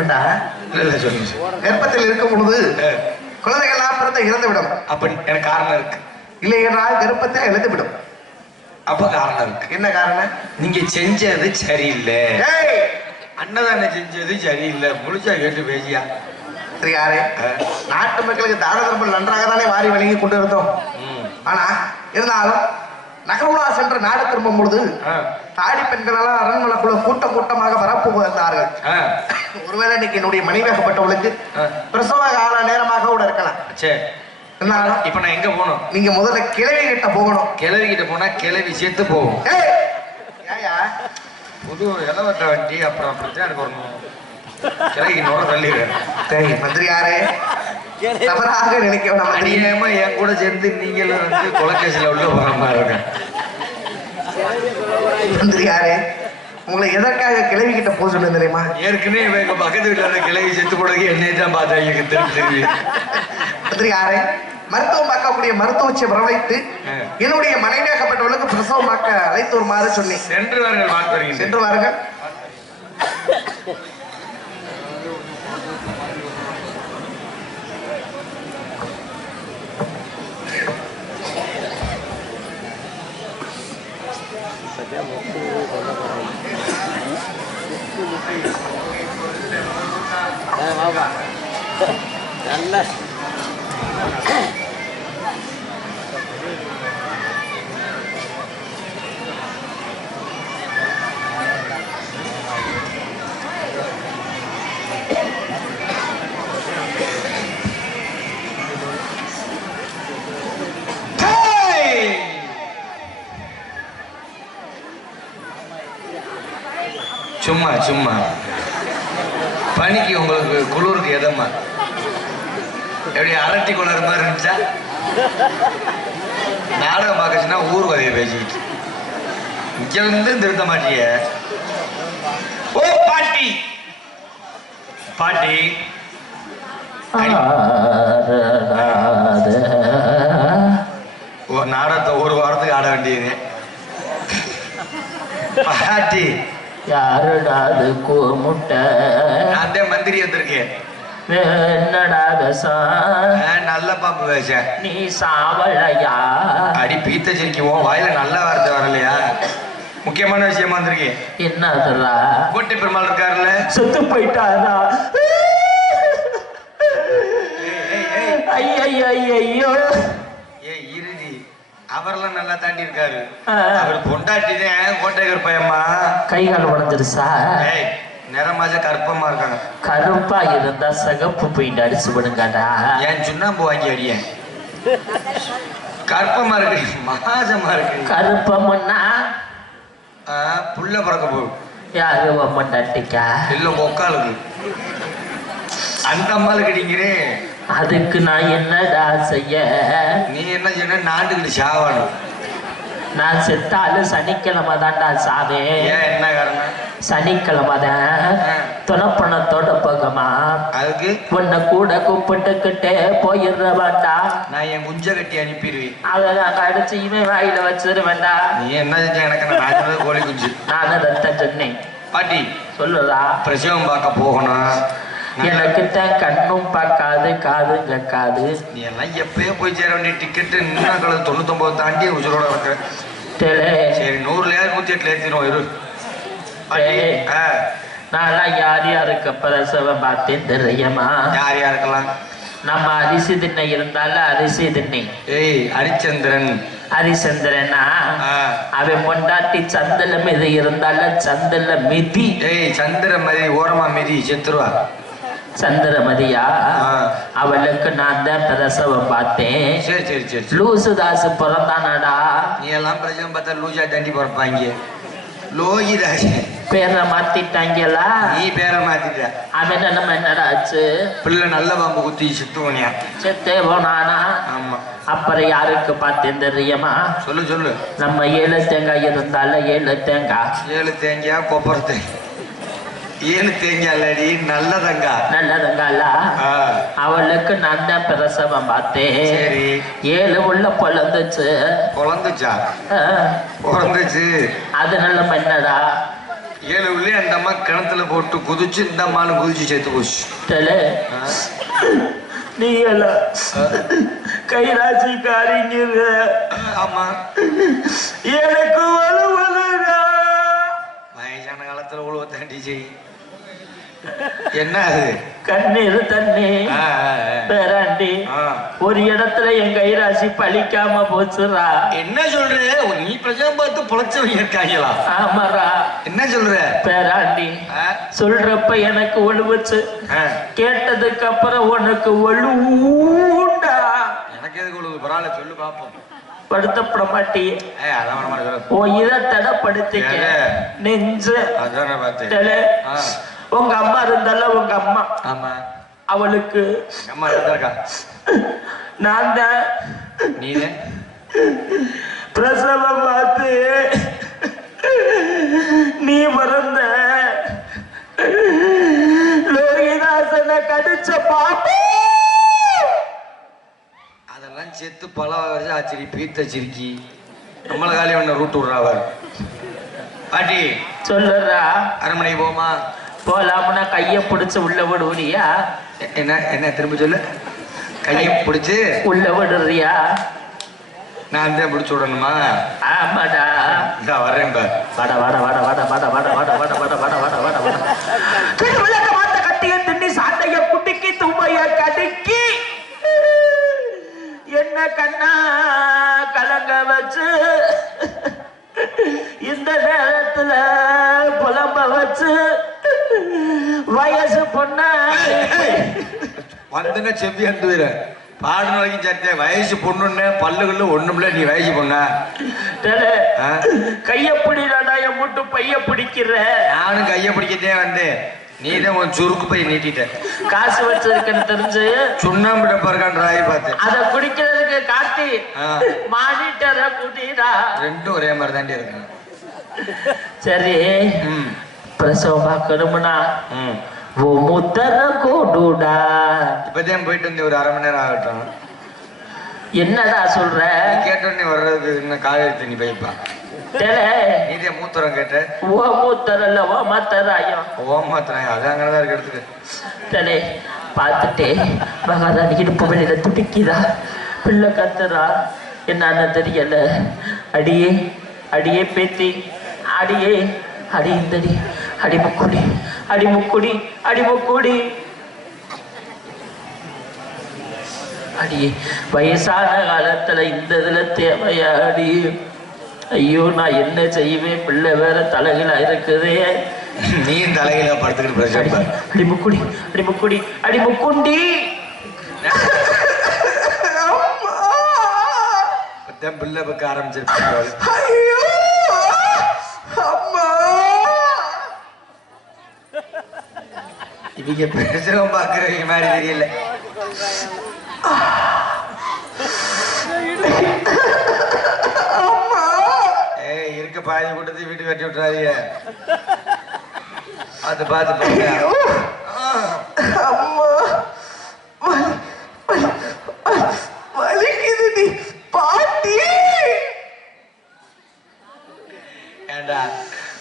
ஏண்டா? கர்ப்பத்தில் இருக்கும் பொழுது குழந்தைகள்லாம் பிறந்த இறந்துவிடும். அப்படி எனக்கு காரணம் இருக்கு. இல்லை என்றால் கர்ப்பத்தில் இழந்துவிடும். அப்ப காரணம் இருக்கு. என்ன காரணம்? நீங்க செஞ்சது சரியில்லை. ஏய், அன்னதானம் செஞ்சது சரியில்லை. முழுசா கேட்டு பேசியா? சரி, யாரு நாட்டு மக்களுக்கு தான தர்மம் நன்றாக தானே வாரி வழங்கி கொண்டு இருந்தோம். ஆனா இருந்தாலும் நகருலா சென்ற நாடு திரும்பும் பொழுது தாடி பெண்களெல்லாம் அரண்மனைக்குள்ள கூட்டம் கூட்டமாக வரப்பு வந்தார்கள். ஒருவேளை இன்னைக்கு என்னுடைய மனைவியாகப்பட்டவளுக்கு பிரசவ கால நேரமாக கூட இருக்கலாம். சரி, இருந்தாலும் இப்ப நான் எங்க போகணும்? நீங்க முதல்ல கிழவி கிட்ட போகணும். கிழவி கிட்ட போனா கிழவி சேர்த்து போகும். ஏயா புது இலவட்ட வண்டி அப்புறம் அப்படித்தான் எனக்கு வரணும். கிழவி நோட தள்ளிடுறேன். சரி, மந்திரியாரே தவறாக நினைக்க வேண்டாம். அநியாயமா என் கூட சேர்ந்து நீங்களும் வந்து கொலைக்கேசில உள்ள போற மாதிரி இருக்கேன். மந்திரியாரே உங்களை எதற்காக கிழவி கிட்ட போக சொன்னது தெரியுமா? ஏற்கனவே எங்க பக்கத்து வீட்டுல இருந்த கிழவி செத்து போடுறது என்னையே தான் பார்த்தேன். திரும்பி மந்திரியாரே மருத்துவம் பார்க்கக்கூடிய மருத்துவத்தை வரவழைத்து என்னுடைய மனைவியாகப்பட்டவர்களுக்கு பிரசவமாக்க அழைத்து வருமாறு சொன்னேன். சென்று வாருங்கள். வாழ்த்துறீங்க. சென்று வாருங்கள். நல்ல சும்மா சும்மா பனிக்கு உங்களுக்கு குளிருக்கு எதம்மா எப்படி அரட்டி கொள்ளுற மாதிரி இருந்துச்சா? நாடகம் பார்க்கச்சுன்னா ஊர் கதையை பேசிக்கிட்டு இங்க வந்து திருத்த மாட்டிய. ஓ பாட்டி பாட்டி ஒரு நாடகத்தை ஒரு வாரத்துக்கு ஆட வேண்டியது. பாட்டி யாருடாது முட்டை நான் தான் மந்திரி வந்திருக்கேன். என்னடாத நல்ல பாம்பு பேச நீ சாவலையா? அடி பீத்த சிரிக்குவோம் வாயில நல்ல வார்த்தை வரலையா? முக்கியமான விஷயமா வந்திருக்கேன். என்னதுரா? கோட்டை பெருமாள் இருக்காருல்ல, செத்து போயிட்டாரா? ஐயோ ஏ இறுதி அவரெல்லாம் நல்லா தாண்டி இருக்காரு. அவர் பொண்டாட்டிதான் கோட்டையர் பையம்மா. கை கால் உடஞ்சிருச்சா? ஏய் நிறமாச்ச கற்பமா இருக்காங்க. கருப்பா இருந்தா சகப்பு போயிட்டு அடிச்சு விடுங்கடா. ஏன் சுண்ணாம்பு வாங்கி அடிய கற்பமா இருக்கு மகாஜமா இருக்கு. கருப்பம்னா புள்ள பிறக்க போகுது. யாரு அம்மண்டாட்டிக்கா? இல்ல உக்காளுக்கு அந்த அம்மாளுக்கு அடிக்கிறேன். அதுக்கு நான் என்னடா செய்ய? நீ என்ன செய்ய? நாட்டுக்கிட்டு சாவானும். நான் செத்தாலும் சனிக்கிழமை தான்டா சாவே. ஏன் என்ன காரணம்? சனிக்கிழமை தான் துணப்பணத்தோட போகமா. அதுக்கு உன்னை கூட கூப்பிட்டுக்கிட்டே போயிடுறவாண்டா. நான் என் குஞ்ச கட்டி அனுப்பிடுவேன். அதை நான் அடிச்சு இவன் வாயில வச்சிருவேண்டா. நீ என்ன செஞ்ச? எனக்கு நான் கோழி குஞ்சு. நான் அதைத்தான் சொன்னேன். பாட்டி சொல்லுதா? பிரசவம் பார்க்க போகணும். எனக்கிட்ட கண்ணும் பார்க்காது காதும் கேட்காது. நீ எல்லாம் எப்பயோ போய் சேர வேண்டிய டிக்கெட்டு இன்னும் 99 தாண்டி உசுரோட இருக்க. சரி 100லயாவது 108 ஏற்றிடுவோம். இரு நான் யார் யாருக்கு பிரசவம் பார்த்தேன் தெரியுமா? யார் யாருக்கெல்லாம்? நம்ம அரிசி திண்ணை இருந்தால அரிசி திண்ணை. ஏய் ஹரிச்சந்திரன். ஹரிச்சந்திரனா? அவன் பொண்டாட்டி சந்தில மிதி இருந்தால சந்தில மிதி. ஏய் சந்திர மதி ஓரமா மிதி செத்துருவா. சந்திரமதியா? அவளுக்கு நான் தான் பிரசவம் பார்த்தேன். சரி சரி சரி. லூசுதாசு பிறந்தானடா. நீ எல்லாம் பிரசவம் பார்த்தா லூசா தண்டி பிறப்பாங்க. லோகிதாஸ் பேரை மாத்திட்டாங்களா? நீ பேரை மாத்திட்ட. அவன் நம்ம என்னடா ஆச்சு? பிள்ளை நல்ல பாம்பு குத்தி செத்துவனியா? செத்தே போனானா? ஆமா. அப்புறம் யாருக்கு பார்த்தேன் தெரியுமா? சொல்லு சொல்லு. நம்ம 7 தேங்காய் இருந்தால 7 தேங்காய். 7 தேங்காய் கொப்பரை தேங்காய் ஏன்னு தெரிஞ்சடி நல்லதங்கா நல்லதுங்களா அவளுக்கு நான் தான் பிரசவம் பார்த்தேன். சரி 7 உள்ள பொழந்துச்சு. பொழந்துச்சா? பொழந்துச்சு. அது நல்ல பண்ணடா. 7 உள்ளே அந்த அம்மா கிணத்துல போட்டு குதிச்சு இந்த அம்மானு குதிச்சு சேர்த்து போச்சு. நீ எல்லாம் கைராசிக்காரிங்கிற. ஆமா எனக்கு வலுவலுடா. வயசான காலத்துல உழுவ தாண்டி செய். என்ன அது? கண்ணீர் தண்ணி பேராண்டி. ஒரு இடத்துல என் கைராசி பழிக்காம போச்சுரா. என்ன சொல்ற? நீ பிரஜம் பார்த்து பொழைச்சவங்க இருக்காங்களா? ஆமாரா. என்ன சொல்ற பேராண்டி? சொல்றப்ப எனக்கு ஒழுவுச்சு, கேட்டதுக்கு அப்புறம் உனக்கு ஒழுவுண்டா. எனக்கு எதுக்கு ஒழுவு? பரவாயில்ல சொல்லு பாப்போம். படுத்தப்பட மாட்டி. ஓ இதை தடப்படுத்திக்க நெஞ்சு. உங்க அம்மா இருந்தால உங்க அம்மா. ஆமா அவளுக்கு அம்மா இருக்கா. நான் தான். நீ பிரசவம் பார்த்து நீ பிறந்த லோகிதாசனை கடிச்ச பாப்பு. அதெல்லாம் செத்து பல வருஷம் ஆச்சரி. பீத்த சிரிக்கி நம்மள காலி ஒண்ணு ரூட் விடுறாவர். பாட்டி சொல்லுறா. அரண்மனை போமா? போலாம்னா கைய பிடிச்சு உள்ள விடுறியா? என்ன என்ன திரும்ப சொல்லு. கைய பிடிச்சு உள்ள விடுறியா? நான் தான் பிடிச்சு விடணுமா? ஆமாடா. வரேன். வட வட வட வட வட வட வட வட வட வட வட வட வட விளக்க மாத்த கட்டிய திண்ணி சாட்டைய குட்டிக்கு தும்பைய கடுக்கி என்ன கண்ணா கலங்க வச்சு இந்த நேரத்துல புலம்ப வச்சு வயசு பொண்ணா வந்துன்னா செவ்வி அந்துவீர பாடுன வரைக்கும் சட்டேன். வயசு பொண்ணுன்னு பல்லுகள்ல ஒண்ணுமில்ல. நீ வயசு பொண்ணா? கைய பிடிடா. என் மூட்டு பைய பிடிக்கிற. நானும் கைய பிடிக்கத்தே வந்தேன். நீ தான் உன் சுருக்கு போய் நீட்டிட்ட. காசு வச்சிருக்கன்னு தெரிஞ்சு சுண்ணாம்பு டப்பா இருக்கான் ராய் பார்த்து அதை குடிக்கிறதுக்கு காட்டி மானிட்டர குடிடா. ரெண்டும் ஒரே மாதிரி தாண்டி இருக்கு. சரி பிரசவம் பார்க்கணும்னா முத்தர கூடுடா. இப்பதான் போயிட்டு வந்து ஒரு 1/2 மணி நேரம் ஆகட்டும். என்னடா சொல்ற? கேட்டோன்னே வர்றதுக்கு இன்னும் காவேரி தண்ணி பைப்பா. நீதே மூத்தரம் கேட்ட. ஓ மூத்தரல்ல ஓ மாத்தராயம். ஓ மாத்தராயம் அது அங்கதான் இருக்கு எடுத்துக்கு. தலே பார்த்துட்டே மகாராணி இடுப்பு வெளியில துடிக்குதா. பிள்ளை கத்துறா. என்னன்னு தெரியல. அடியே அடியே பேத்தி அடியே அடி இந்தடி அடி முக்குடி அடி முக்குடி அடி முக்குடி. அடியே வயசான காலத்துல இந்த இதுல தேவையாடி. ஐயோ நான் என்ன செய்வேன்? பிள்ளை வேற தலைகளா இருக்குதே. நீ தலையில படுத்துக்கிட்டு அடி முக்குடி அடி முக்குடி அடி முக்குண்டி. பிள்ளை பக்க ஆரம்பிச்சிருப்பாங்க. இவங்க பிரசவம் பார்க்கறவங்க மாதிரி தெரியல. இருக்க பாதி கூட்டத்தை வீட்டு கட்டி விட்டுறாதீங்க. பார்த்து பார்த்து வலிக்குது பாட்டி. ஏண்டா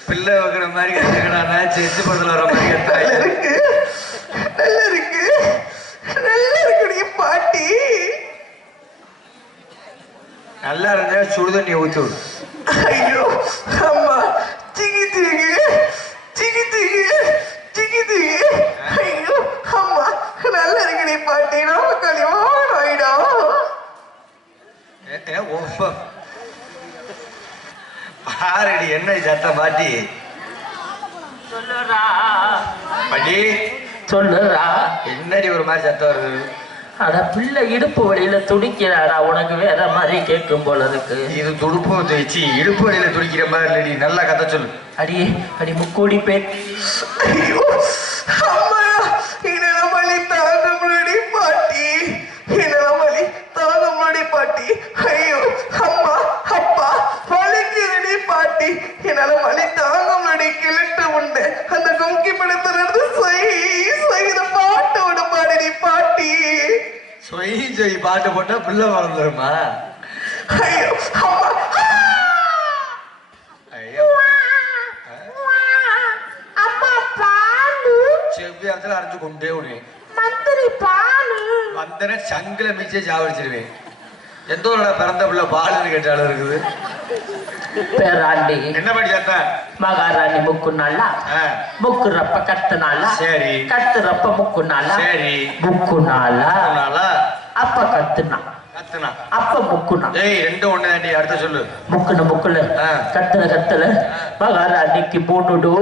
பிள்ளை வைக்கிற மாதிரி கட்டுக்கடா செத்து பதல வர மாதிரி கட்டா இருக்கு. நல்லா இருக்கு நல்லா இருக்கு பாட்டி. நல்லா இருந்தா சுடுதண்ணி ஊத்து. ஐயோ அம்மா சிக்கி சிக்கி சிக்கி சிக்கி சிக்கி சிக்கி. ஐயோ அம்மா நல்லா இருக்கு பாட்டி. நம்ம கழிவாடா. ஆரடி என்ன சத்தம் பாட்டி? சொல்லுறா பாட்டி சொல்லுறா. என்னடி ஒரு மாதிரி சத்தம் வருது? அட பிள்ளை இடுப்பு வழியில துடிக்கிறாடா. உனக்கு வேற மாதிரி கேட்கும் போல இருக்கு. இது துடுப்பு தேய்ச்சி இடுப்பு வழியில துடிக்கிற மாதிரி இல்லடி. நல்லா கதை சொல்லு. அடியே அடி முக்கோடி பேத்தி. ஐயோ அம்மா என்னால வலி தாங்க முடியடி பாட்டி. என்னால வலி தாங்க முடியடி பாட்டி. ஐயோ அம்மா அப்பா வலிக்குதுடி பாட்டி. என்னால வலி தாங்க முடியடி. கிழட்டு உண்டு அந்த கும்கி படுத்துற சொல்லி பாட்டு போட்டா பிள்ளை வளர்ந்துருமா? ஐயோ அம்மா. ஐயோ அம்மா பாலு செவ்வியாரத்துல அரைஞ்சு கொண்டே விடுவேன். மந்திரி பாலு வந்தன சங்கில மிச்சே சாவடிச்சிருவேன். எந்த ஒரு பிறந்த பிள்ளை பாலுன்னு கேட்டாலும் இருக்குது. பேராண்டி என்ன பண்ணி சேர்த்த? மகாராணி முக்குனாலா முக்குறப்ப கத்துனாலா சரி. கத்துறப்ப முக்குனாலா சரி. முக்குனாலா அதனால அப்ப கத்துனா கத்துனா அப்ப முக்குனா ஏய் ரெண்டும் ஒண்ணு தாண்டி. அடுத்த சொல்லு. முக்குன முக்குல கத்துன கத்துல மகாராணிக்கு போட்டுடு.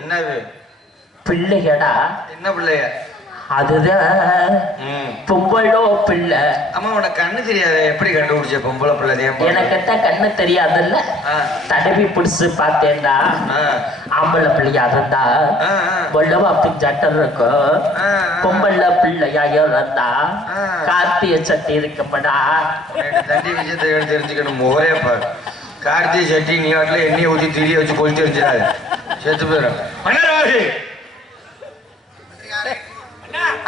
என்னது பிள்ளைகடா? என்ன பிள்ளைய? அதுதான் பொம்பளோ பிள்ளை. அம்மா உனக்கு கண்ணு தெரியாது, எப்படி கண்டுபிடிச்ச பொம்பளை பிள்ளை? எனக்கிட்ட கண்ணு தெரியாதுல்ல, தடவி பிடிச்சு பார்த்தேன்டா. ஆம்பளை பிள்ளையா இருந்தா வெள்ளவா சட்டை இருக்கும், பொம்பளை பிள்ளையா இருந்தா கார்த்திய சட்டி இருக்கப்படா. தண்டி விஷயத்தை தெரிஞ்சுக்கணும். ஒரே பாரு, கார்த்திகை சட்டி நீ வாட்டில் எண்ணெயை ஊற்றி திரிய வச்சு கொளுத்தி வச்சிடாது, செத்து போயிடும்.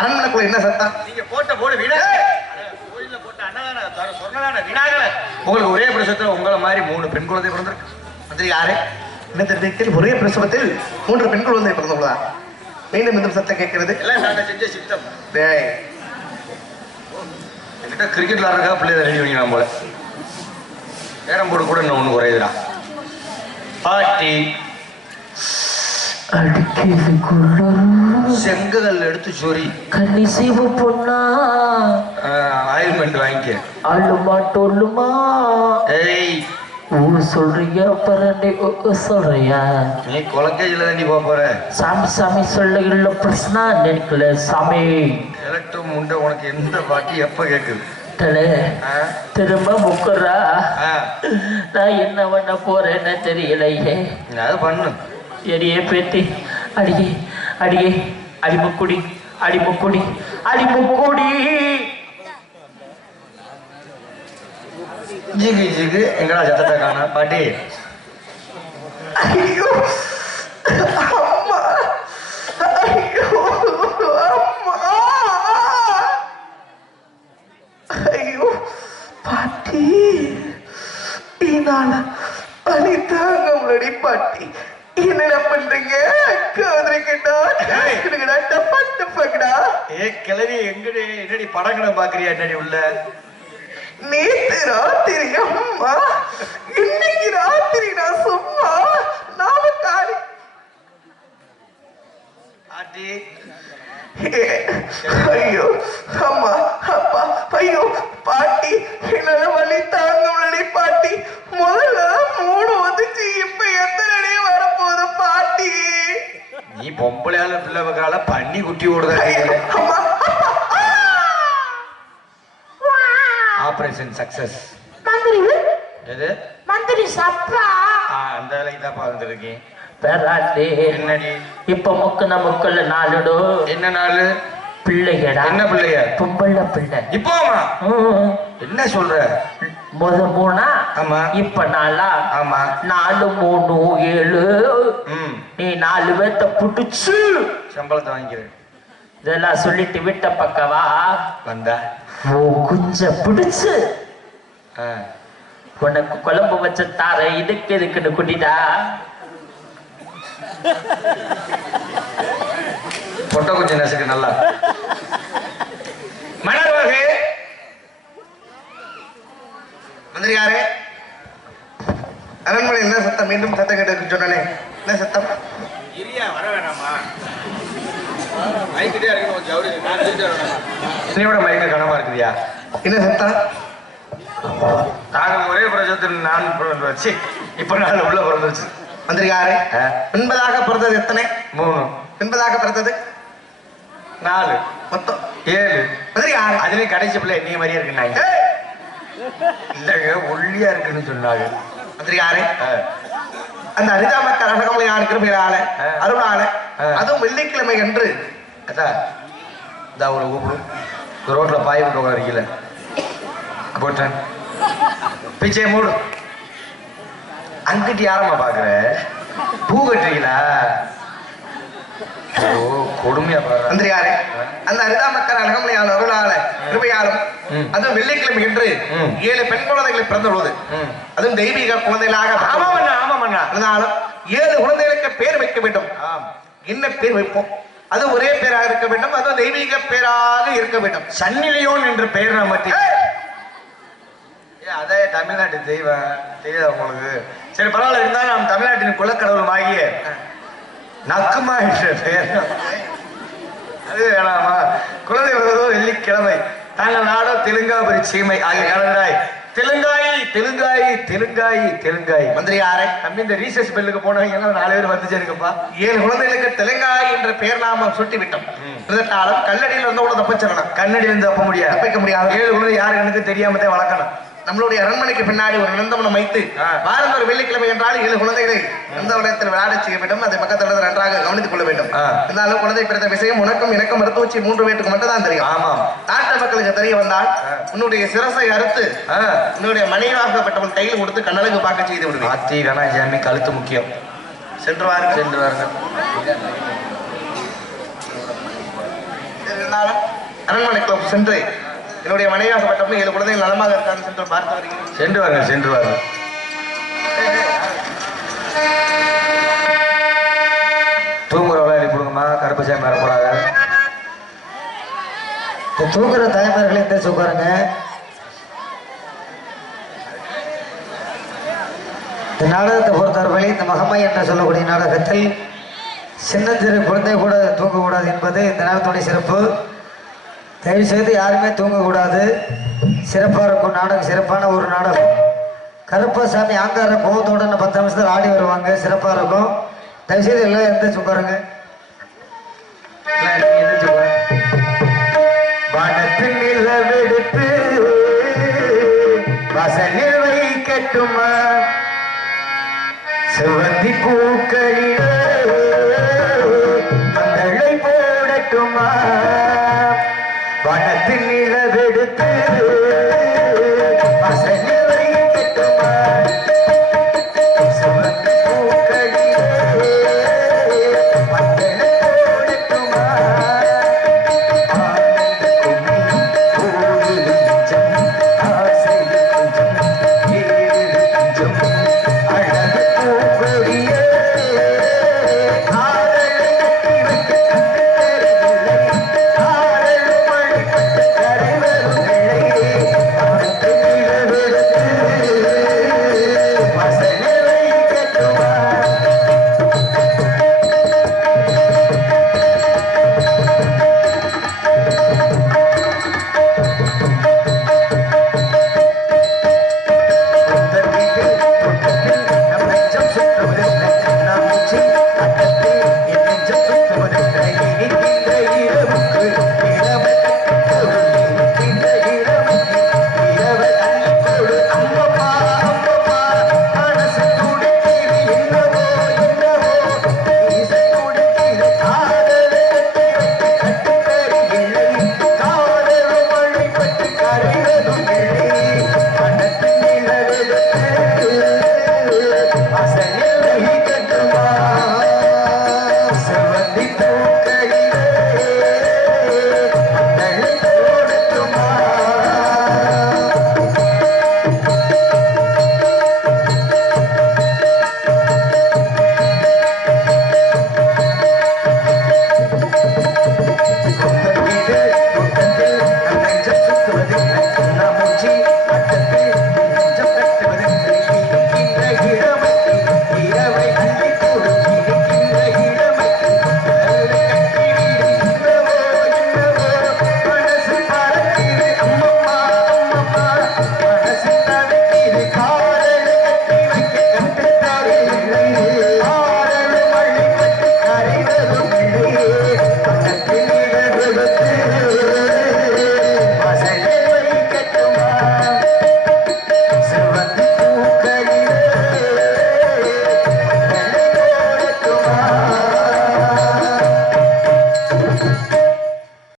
அரண்மனைக்குள்ள என்ன சத்தம்? நீங்க போட்ட போடு விட கோயில்ல போட்ட அன்னதான சொன்னதான வினாகல. உங்களுக்கு ஒரே பிரசவத்தில் உங்களை மாதிரி 3 பெண் குழந்தை பிறந்திருக்கு. மந்திரி யாரே என்ன தெரிவிக்கிறேன்? ஒரே பிரசவத்தில் 3 பெண் குழந்தை பிறந்தவங்களா? மீண்டும் மீண்டும் சத்தம் கேட்கிறது. எல்லாம் நாங்கள் செஞ்ச சித்தம். டேய் என்கிட்ட கிரிக்கெட் விளாட்றதுக்காக பிள்ளைய ரெடி பண்ணிக்கலாம் போல. நேரம் போட்டு கூட இன்னும் ஒன்று குறையுதுடா. பாட்டி செங்கல் எடுத்து சொறி கண்ணி சீவு பொண்ணா ஆயில்மெண்ட் வாங்கிக்க. அழுமா டொல்லுமா ஏய் சொல்றியா பரண்டி சொல்றியா? நீ கொலக்கேஜில் தாண்டி போக போற. சாமி சாமி சொல்ல இல்ல பிரச்சனை நினைக்கல சாமி. எலக்ட்ரும் உண்டு. உனக்கு எந்த பாட்டி எப்ப கேக்குது? திரும்ப முக்குறா. நான் என்ன பண்ண போறேன்னு தெரியலையே. அது பண்ணு. எடியே பேத்தி அடியே அடியே அடிமுக்குடி அடிமுக்குடி அடிமுக்குடி. ஜிகு ஜிகு எங்கடா சத்தத்தை காண பாட்டி? ஐயோ அம்மா, ஐயோ அம்மா, ஐயோ பாட்டி, இதனால வலி தாங்க முன்னாடி பாட்டி. என்னடா பண்றீங்க? கிளவி எங்கடி என்னடி படக்கடம் பாக்குறியா? என்னடி உள்ள நேத்து ராத்திரி அம்மா, இன்னைக்கு ராத்திரி நான் சும்மா நாம காலி ஆட்டி. ஐயோ அம்மா அப்பா, ஐயோ பாட்டி, என்னால வலி தாங்க முன்னாடி பாட்டி. முதல்ல 3 வந்துச்சு, இப்ப எத்தனை வரப்போகுது பாட்டி? நீ பொம்பளையால பிள்ளை வைக்கிறால பண்ணி குட்டி ஓடுதா? Operation success. மந்திரி எது? மந்திரி சப்பா அந்த வேலைக்கு தான் பார்த்துருக்கேன். பேராண்டி என்னடி இப்ப முக்குன முக்குல நாளுடு. என்ன நாள்? பிள்ளைகடா. என்ன பிள்ளைய? பொம்பளை பிள்ளை. இப்போமா? என்ன சொல்ற? முத 3 ஆமா. இப்ப 4 ஆமா. 4 3 7. நீ 4 பேத்த புடிச்சு சம்பளத்தை வாங்கிக்கிறேன். இதெல்லாம் சொல்லிட்டு விட்ட பக்கவா வந்தா குஞ்ச பிடிச்சு உனக்கு குழம்பு வச்ச தார. இதுக்கு எதுக்குன்னு குட்டிடா பொட்டை கொஞ்சம் நசுக்கு நல்லா. மலர் வகை மந்திரியாரே, அரண்மனை என்ன சத்தம்? மீண்டும் சத்தம் கேட்டு சொன்னே, என்ன சத்தம்? இரியா வர வேணாமா? மைக்கிட்டே என்னையோட மைக்க கனமா இருக்குதியா? என்ன சத்தம்? நாங்கள் ஒரே பிரசவத்தில் 4 வச்சு இப்ப 4 உள்ள பிறந்துச்சு. மந்திரியாரே, என்பதாக பிறந்தது எத்தனை? 3. என்பதாக பிறந்தது 4 மொத்தம் 7. மந்திரியாரே, அதுலயும் கடைசி பிள்ளை நீ மாதிரியே இருக்குன்னாங்க. இல்லங்க ஒல்லியா இருக்குன்னு சொன்னாங்க. மந்திரியாரே, அந்த அரிதாமக்கார அழகமலையான கிருபையால அருளால அதுவும் வெள்ளிக்கிழமை என்று ஒரு கூப்பிடும் ரோட்ல பாய் விட்டு உட்காரிக்கல போட்டேன் பிச்சை மூடு. அங்கிட்டு யாரம்மா பாக்குற? பூ கட்டுறீங்களா? ஓ கொடுமையா பாரு. மந்திரியாரே, அந்த அரிதாமக்கார அழகமலையான அருளால கிருபையாலும் அதுவும் வெள்ளிக்கிழமை என்று 7 பெண் குழந்தைகளை பிறந்த பொழுது அதுவும் தெய்வீக குழந்தைகளாக இருந்தாலும் 7 குழந்தைகளுக்கு பேர் வைக்க வேண்டும். என்ன பேர் வைப்போம்? அது ஒரே பேராக இருக்க வேண்டும், அது தெய்வீக பேராக இருக்க வேண்டும். சன்னிலியோன் என்ற பெயர் நம்ம அதே தமிழ்நாட்டு தெய்வம் தெரியாத உங்களுக்கு. சரி பரவாயில்ல, இருந்தாலும் நம்ம தமிழ்நாட்டின் குலக்கடவுள் ஆகிய நக்குமா என்ற பெயர் அது வேணாமா? குழந்தை வருவதோ வெள்ளிக்கிழமை, தாங்கள் நாடோ தெலுங்காபுரி சீமை ஆகிய கலந்தாய் தெலுங்காயி தெலுங்காயி தெலுங்காயி தெலுங்காயி. மந்திரியாரே, தம்பி இந்த ரீசர்ச் பெல்லுக்கு போனவங்க 4 பேர் வந்துச்சேருக்குப்பா. 7 குழந்தைகளுக்கு தெலுங்காய் என்ற பெயர் நாம சுட்டி விட்டோம். இதற்காலம் கல்லடியில் இருந்தவங்க தப்பிச்சிடணும். கண்ணடியில் இருந்து தப்ப முடியாது, தப்பிக்க முடியாது. 7 குழந்தை யாரு எனக்கு தெரியாமதான் வளர்க்கணும். நம்மளுடைய அரண்மனைக்கு பின்னாடி ஒரு நந்தவனம் வைத்து வாரம் ஒரு வெள்ளிக்கிழமை என்றால் 7 குழந்தைகளை நந்தவனத்தில் விளையாட செய்ய வேண்டும். அதை பக்கத்தில் நன்றாக கவனித்துக் கொள்ள வேண்டும். இருந்தாலும் குழந்தை பிறந்த விஷயம் உனக்கும் எனக்கும் மருத்துவச்சி 3 பேருக்கு மட்டும் தான் தெரியும். ஆமா, நாட்டு மக்களுக்கு தெரிய வந்தால் உன்னுடைய சிரசை அறுத்து உன்னுடைய மனைவியாகப்பட்டவன் கையில் கொடுத்து கண்ணழகு பார்க்க செய்து விடுவேன். அத்தி கணா ஜாமி கழுத்து முக்கியம். சென்று வாருங்கள், சென்று வாருங்கள். இருந்தாலும் அரண்மனைக்குள்ள சென்று என்னுடைய மனைவியாகப்பட்டவன் 7 குழந்தைகள் நலமாக இருக்கான்னு சென்று பார்த்து வருகிறேன். சென்று வாருங்கள், சென்று வாருங்கள். தூங்குறவளா எழுப்பி கொடுங்கம்மா, கருப்பசாமி வரக்கூடாது. தூங்குற தாய்மார்களே இந்த உட்காருங்க. இந்த நாடகத்தை பொறுத்தவரை இந்த மகமாய் என்று சொல்லக்கூடிய நாடகத்தில் சின்னஞ்சிறு குழந்தை கூட தூங்கக்கூடாது என்பது இந்த நாடகத்துடைய சிறப்பு. தயவு செய்து யாருமே தூங்கக்கூடாது. சிறப்பாக இருக்கும் நாடகம், சிறப்பான ஒரு நாடகம். கருப்பசாமி ஆங்கார கோவத்தோட 10 நிமிஷத்தில் ஆடி வருவாங்க, சிறப்பாக இருக்கும். தயவு செய்து எல்லாம் எந்திரிச்சு உட்காருங்க. வானத்தில் நிலவெடுத்து வாசலில் வைக்கட்டுமா, சிவந்தி பூக்களில்